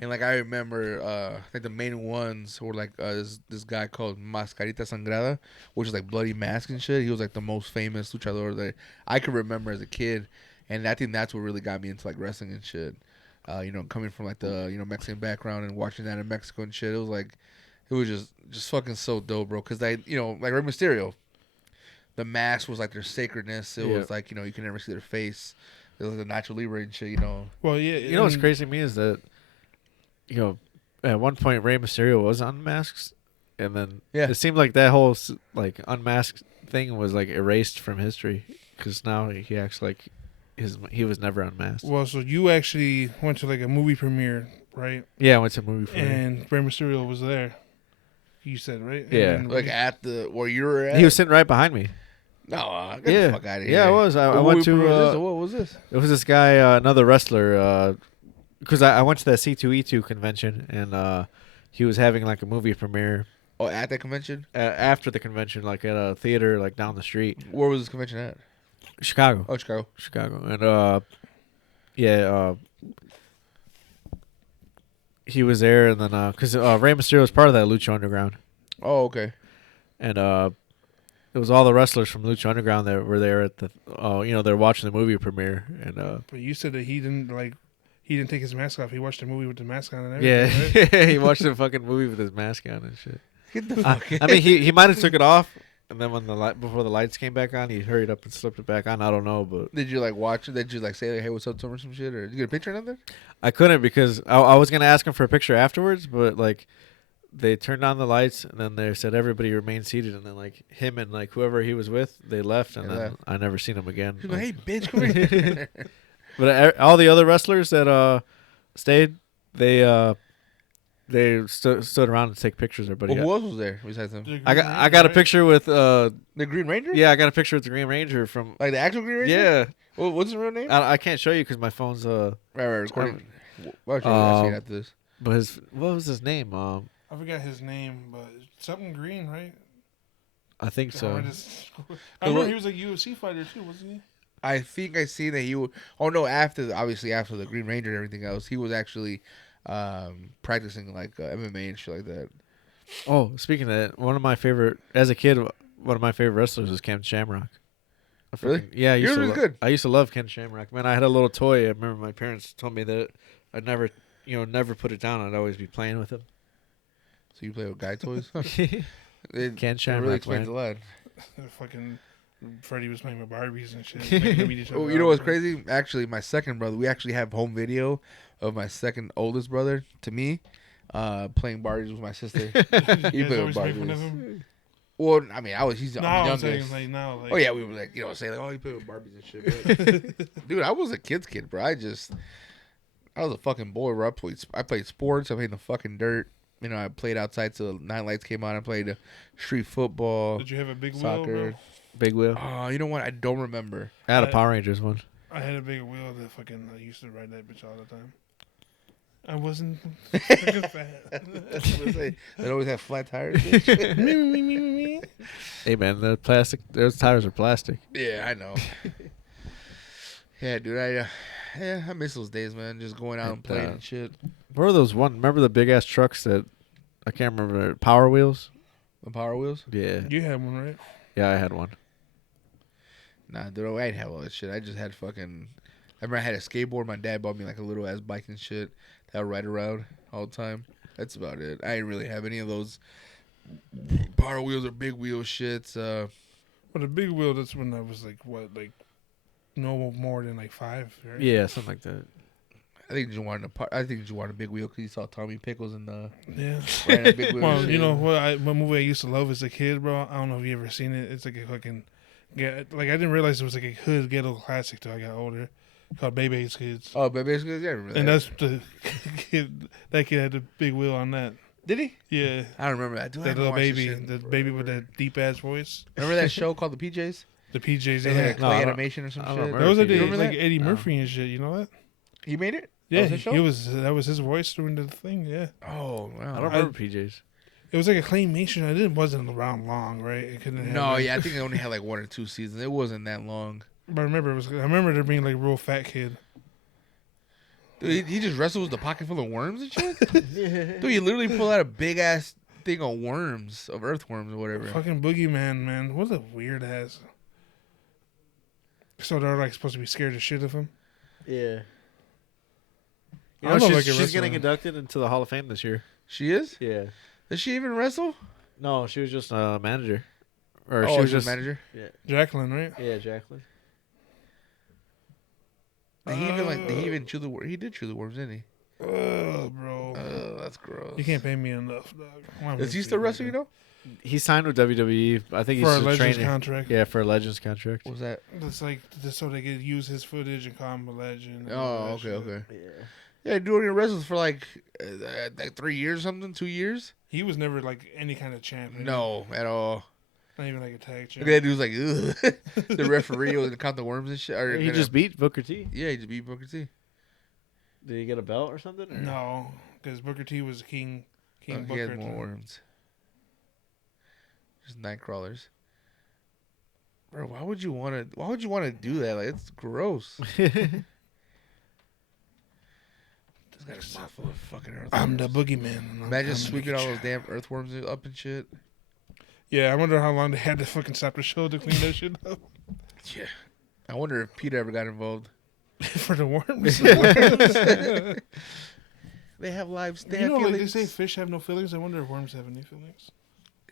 And like I remember, I think the main ones were like this guy called Mascarita Sangrada, which is like bloody mask and shit. He was like the most famous luchador that I could remember as a kid, and I think that's what really got me into like wrestling and shit. Coming from like the Mexican background and watching that in Mexico and shit, it was just fucking so dope, bro. Cause like Rey Mysterio, the mask was like their sacredness. It was like you can never see their face. It was like the Nacho Libre and shit. Well, yeah. You know what's crazy to me is that, at one point Rey Mysterio was unmasked, and then Yeah. it seemed like that whole like unmasked thing was like erased from history because now he acts like he was never unmasked. Well, so you actually went to like a movie premiere, right? Yeah, I went to a movie for And Rey Mysterio was there. You said, right? Yeah. And Like at where you were at. He was sitting right behind me. No, get Yeah, the fuck out of here. yeah, I was. I What went movie to. premiere was this? What was this? It was this guy, another wrestler. Because I went to that C2E2 convention, and he was having like a movie premiere Oh, at that convention? after the convention, like at a theater like down the street, Where was this convention at? Chicago. Oh, Chicago. And he was there, and then because Rey Mysterio was part of that Lucha Underground, Oh, okay. and it was all the wrestlers from Lucha Underground that were there at the they're watching the movie premiere, and But you said that he didn't take his mask off. He watched the movie with the mask on and yeah, everything. Right? he watched the fucking movie with his mask on and shit. Get the fuck I mean, he might have took it off, and then when before the lights came back on, he hurried up and slipped it back on. I don't know, but Did you like watch it? Did you like say like, hey, what's up to him or some shit? Or did you get a picture of that? I couldn't because I was gonna ask him for a picture afterwards, but like they turned on the lights and then they said everybody remain seated, and then like him and like whoever he was with, they left, and They then left. I never seen him again. He's like, hey, bitch, come here. But all the other wrestlers that stayed, they stood around to take pictures. Everybody. Well, who else was there besides him? The Green I Ranger, got a right? picture with The Green Ranger? yeah, I got a picture with the Green Ranger from Like the actual Green Ranger? yeah. Well, what's his real name? I can't show you because my phone's Right, recording. Well, I'll Um, see it after this. but what was his name? I forgot his name, but something green, right? I think so. I remember he was a UFC fighter too, wasn't he? I think I seen that he would. Oh no! Obviously after the Green Ranger and everything else, he was actually practicing like MMA and shit like that. Oh, speaking of that, one of my favorite as a kid, one of my favorite wrestlers was Ken Shamrock. Really? Yeah, He was really good. I used to love Ken Shamrock. Man, I had a little toy. I remember my parents told me that I'd never put it down. I'd always be playing with him. So you play with guy toys? Ken It Shamrock, really explains man. a lot. Fucking Freddy was playing with Barbies and shit. making them eat each other Oh, you know up. what's crazy? Actually, my second brother, we actually have home video of my second oldest brother to me playing Barbies with my sister. You He guys played always with make fun of Barbies. him. Well, I mean, he's No, I'm I'm saying youngest. like now. Like, Oh yeah, we were like, saying like, oh, he played with Barbies and shit. But, dude, I was a kid's kid, bro. I was a fucking boy. Bro. I played sports. I played in the fucking dirt. You know, I played outside till the night lights came on. I played street football, Did you have a big wheel, soccer. bro? Big wheel. Oh, you know what? I don't remember. I had a Power Rangers one. I had a big wheel that fucking I used to ride that bitch all the time. I wasn't fucking fat. They always have flat tires. bitch. me, me, me, me, me. Hey man, those tires are plastic. Yeah, I know. Yeah, dude. I miss those days, man. Just going out and playing and shit. What are those remember the big ass trucks that I can't remember, Power Wheels? The Power Wheels. Yeah. You had one, right? Yeah, I had one. Nah, dude, I didn't have all that shit. I just had fucking. I remember I had a skateboard. My dad bought me like a little ass bike and shit that I would ride around all the time. That's about it. I didn't really have any of those Power Wheels or big wheel shits. But a big wheel, that's when I was like, what, like, no more than like 5, right? Yeah, something like that. I think you wanted a big wheel because you saw Tommy Pickles and Yeah. riding a big wheel. Well, and you shit. know what movie I used to love as a kid, bro? I don't know if you ever seen it. It's like a fucking, like I didn't realize it was like a hood ghetto classic till I got older, called Bebe's Kids. Oh, but basically, yeah, I remember And that. that's the kid. That kid had the big wheel on that. Did he? Yeah, I don't remember that. Dude, I that haven't little watched this baby, shit in the forever. baby with that deep ass voice. Remember that show called The PJs? The PJs. They Yeah, had a No, clay I don't- animation or some I don't shit. remember. that was You like remember that? Eddie No. Murphy and shit. You know that? He made it? Yeah, was his show? that was his voice doing the thing. Yeah, Oh, wow. I don't remember PJs. it was like a claymation. It wasn't around long, right? It couldn't. Have No, like- yeah, I think they only had like 1 or 2 seasons. It wasn't that long. But I remember there being like a real fat kid. Dude, he just wrestled with a pocket full of worms and shit? Dude, he literally pulled out a big ass thing of worms, of earthworms or whatever. Fucking boogeyman, man. What a weird ass. So they're like supposed to be scared to shit of him. Yeah. You I know, don't know if I she's can getting wrestle. inducted into the Hall of Fame this year. She is? Yeah. Does she even wrestle? No, she was just a manager. Or Oh, she was she's a just manager? Jacqueline, right? Yeah, Jacqueline. He even chew the worms. He did chew the worms, didn't he? Oh, bro. that's gross. You can't pay me enough, dog. Why would Is he you still pay me, wrestling, you dog? know? He signed with WWE. I think he's For a just Legends training. contract. Yeah, for a Legends contract. What was that? It's like just so they could use his footage and call him a legend. and all Oh, that okay, shit. okay. Yeah, dude only wrestled for like 3 years or something, 2 years? He was never like any kind of champion. No, at all. Not even like a tag champ. Look at that dude's like, ugh. The referee was gonna count the worms and shit. Or He just beat Booker T. Yeah, he just beat Booker T. Did he get a belt or something? Or? No, because Booker T was King He Booker. had at the more time. worms. Just night crawlers. Bro, why would you want to do that? Like, it's gross. This guy's mouth full of fucking earthworms. I'm the boogeyman. and I'm Imagine coming to sweeping get all you. those damn earthworms up and shit. Yeah, I wonder how long they had to fucking stop the show to clean that shit up Yeah. I wonder if Peter ever got involved. for the worms. They have lives. They You have know, like they feelings. say fish have no feelings. I wonder if worms have any feelings.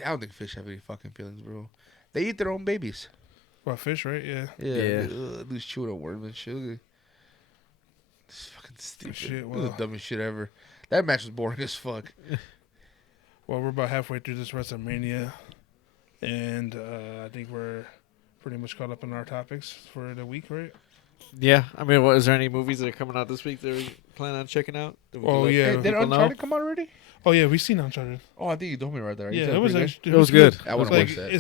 I don't think fish have any fucking feelings, bro. They eat their own babies. Well, fish, right? Yeah. Yeah. Lose chewing on worms and shit. It's fucking stupid. Shit, It was wow. the dumbest shit ever. That match was boring as fuck. Well, we're about halfway through this WrestleMania, and I think we're pretty much caught up on our topics for the week, right? Yeah, I mean, what, is there any movies that are coming out this week that we plan on checking out? That we Oh, can let yeah. Hey, did people know? Uncharted come out already? Oh yeah, we seen Uncharted. Oh, I think you told me right there. You Yeah, said it was pretty actually, It was good. I It was wanna like watch that.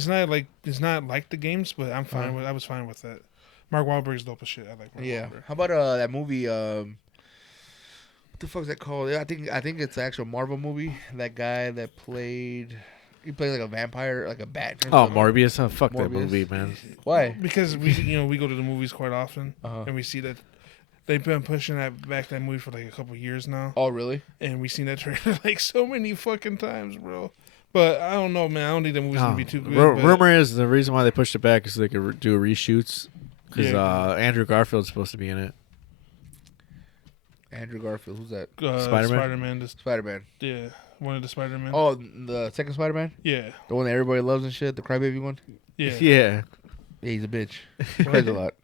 it's not like the games, but I'm fine with. I was fine with that. Mark Wahlberg's dope as shit. I like Mark Yeah. Wahlberg. How about that movie? What the fuck is that called? Yeah, I think it's an actual Marvel movie. That guy that played, he played like a vampire, like a bat. or Oh, something. Morbius. Oh, fuck that Morbius. movie, man. Why? Because we go to the movies quite often, Uh-huh. and we see that they've been pushing that movie for like a couple years now, Oh, really? and we seen that trailer like so many fucking times, bro. But I don't know, man. I don't think the movie's gonna be too good. but- Rumor is the reason why they pushed it back is so they could do reshoots because Yeah. Andrew Garfield's supposed to be in it. Andrew Garfield. Who's that? Spider-Man? Spider-Man. Spider-Man. Yeah, one of the Spider-Man. Oh, the second Spider-Man, Yeah, the one that everybody loves and shit, the crybaby one. yeah, Yeah. Yeah, he's a bitch. Cries a lot.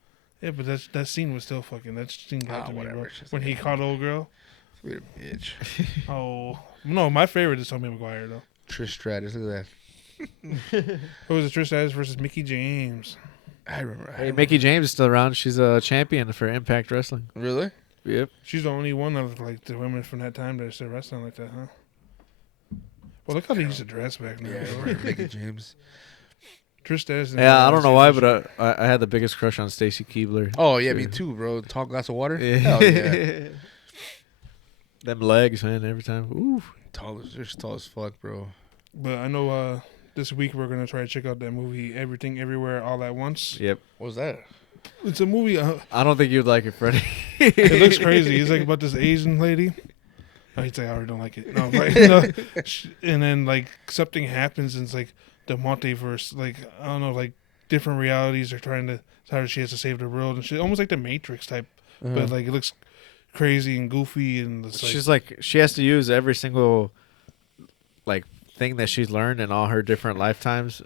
Yeah, but that scene was still fucking. That scene got to me, whatever, bro. it's just When like he a- caught old girl. We're a bitch. Oh no, my favorite is Tobey Maguire though. Trish Stratus. Look at It was Trish Stratus versus Mickey James. that. I remember. Hey, Mickey James is still around. She's a champion for Impact Wrestling. Really? Yep. She's the only one of like the women from that time that are still wrestling like that, huh? Well, look how they used to dress back now. Yeah, bro. Mickey James. Trish Stratus. Yeah, I don't know why, but I had the biggest crush on Stacy Keibler. Oh yeah, me too, bro. Tall glass of water. Yeah. Hell yeah. Them legs, man, every time. Ooh. They're tall as fuck, bro. But I know this week we're gonna try to check out that movie Everything Everywhere All at Once. Yep. What was that? It's a movie. I don't think you'd like it, Freddie. It looks crazy. It's like about this Asian lady. Oh, he'd say I already don't like it. No, but, no. And then like something happens and it's like the multiverse. Like I don't know, like different realities are trying to. How she has to save the world and shit. Almost like the Matrix type, but like it looks crazy and goofy and it's like, She's like, she has to use every single like thing that she's learned in all her different lifetimes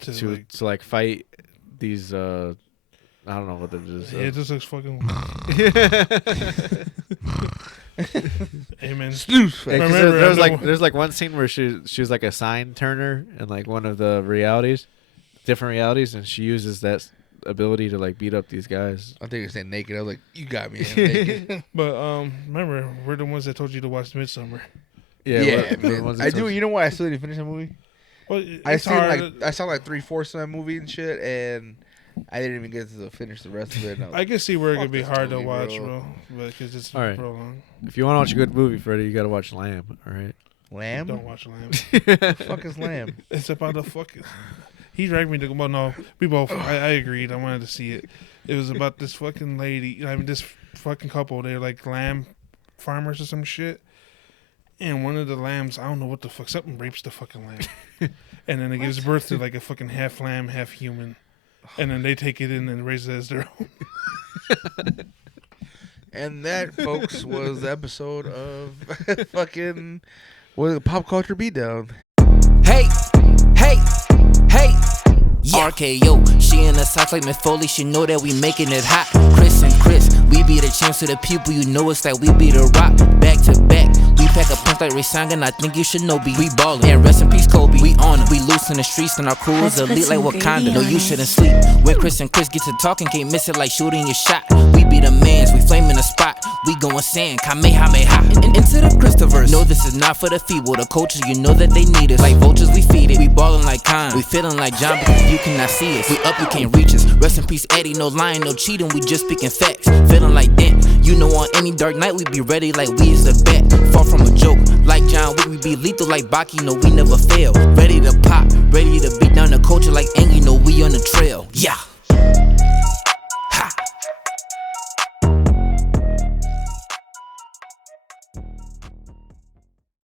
to like fight these I don't know what it is. yeah, it just looks fucking. Amen. Snooze. Yeah, 'cause Remember, there's like one scene where she's like a sign turner in like one of the realities, different realities, and she uses that ability to like beat up these guys. I think you're saying naked. I was like, you got me. I'm naked. But remember, we're the ones that told you to watch Midsummer. Yeah, what- the man. ones that I do. tells- You know why I still didn't finish that movie? Well, I it's seen hard. I saw like 3/4 of that movie and shit, and I didn't even get to finish the rest of it. And I was I can see where it Fuck could be this hard to movie, watch, bro. bro. But because it's All right. prolonged. If you want to watch a good movie, Freddie, you got to watch Lamb. All right. Lamb? Don't watch Lamb. Fuck is Lamb? It's about the fucking. He dragged me to go. Well, no, we both. I agreed. I wanted to see it. It was about this fucking lady. I mean, this fucking couple. They're like lamb farmers or some shit. And one of the lambs, I don't know what the fuck. Something rapes the fucking lamb, and then it gives birth to like a fucking half lamb, half human. And then they take it in and raise it as their own. And that, folks, was the episode of fucking Pop Culture Beatdown. Hey, hey, hey, RKO, she in the socks like Miss Foley, she know that we making it hot. Chris and Chris, we be the champs to the people, you know it's like we be the rock. Back to back, we pack a punch like Ray Sangan, I think you should know be. We ballin', and rest in peace Kobe, we on 'em. We loose in the streets and our crew is elite like Wakanda. No, you shouldn't sleep. When Chris and Chris get to talking, can't miss it like shooting your shot. We be the mans, we flaming the spot. We going sand, Kamehameha. Into the Christopher's. No, this is not for the feeble. The coaches, you know that they need us. Like vultures, we feed it. We ballin' like Khan. We feelin' like John because you cannot see us. We up, you can't reach us. Rest in peace, Eddie. No lying, no cheating. We just speaking facts. Feelin' like Dent. You know, on any dark night, we be ready like we is the bet. Far from a joke. Like John Wick, we be lethal like Baki. No, we never fail. Ready to pop. Ready to beat down the culture like Angie. No, we on the trail. Yeah.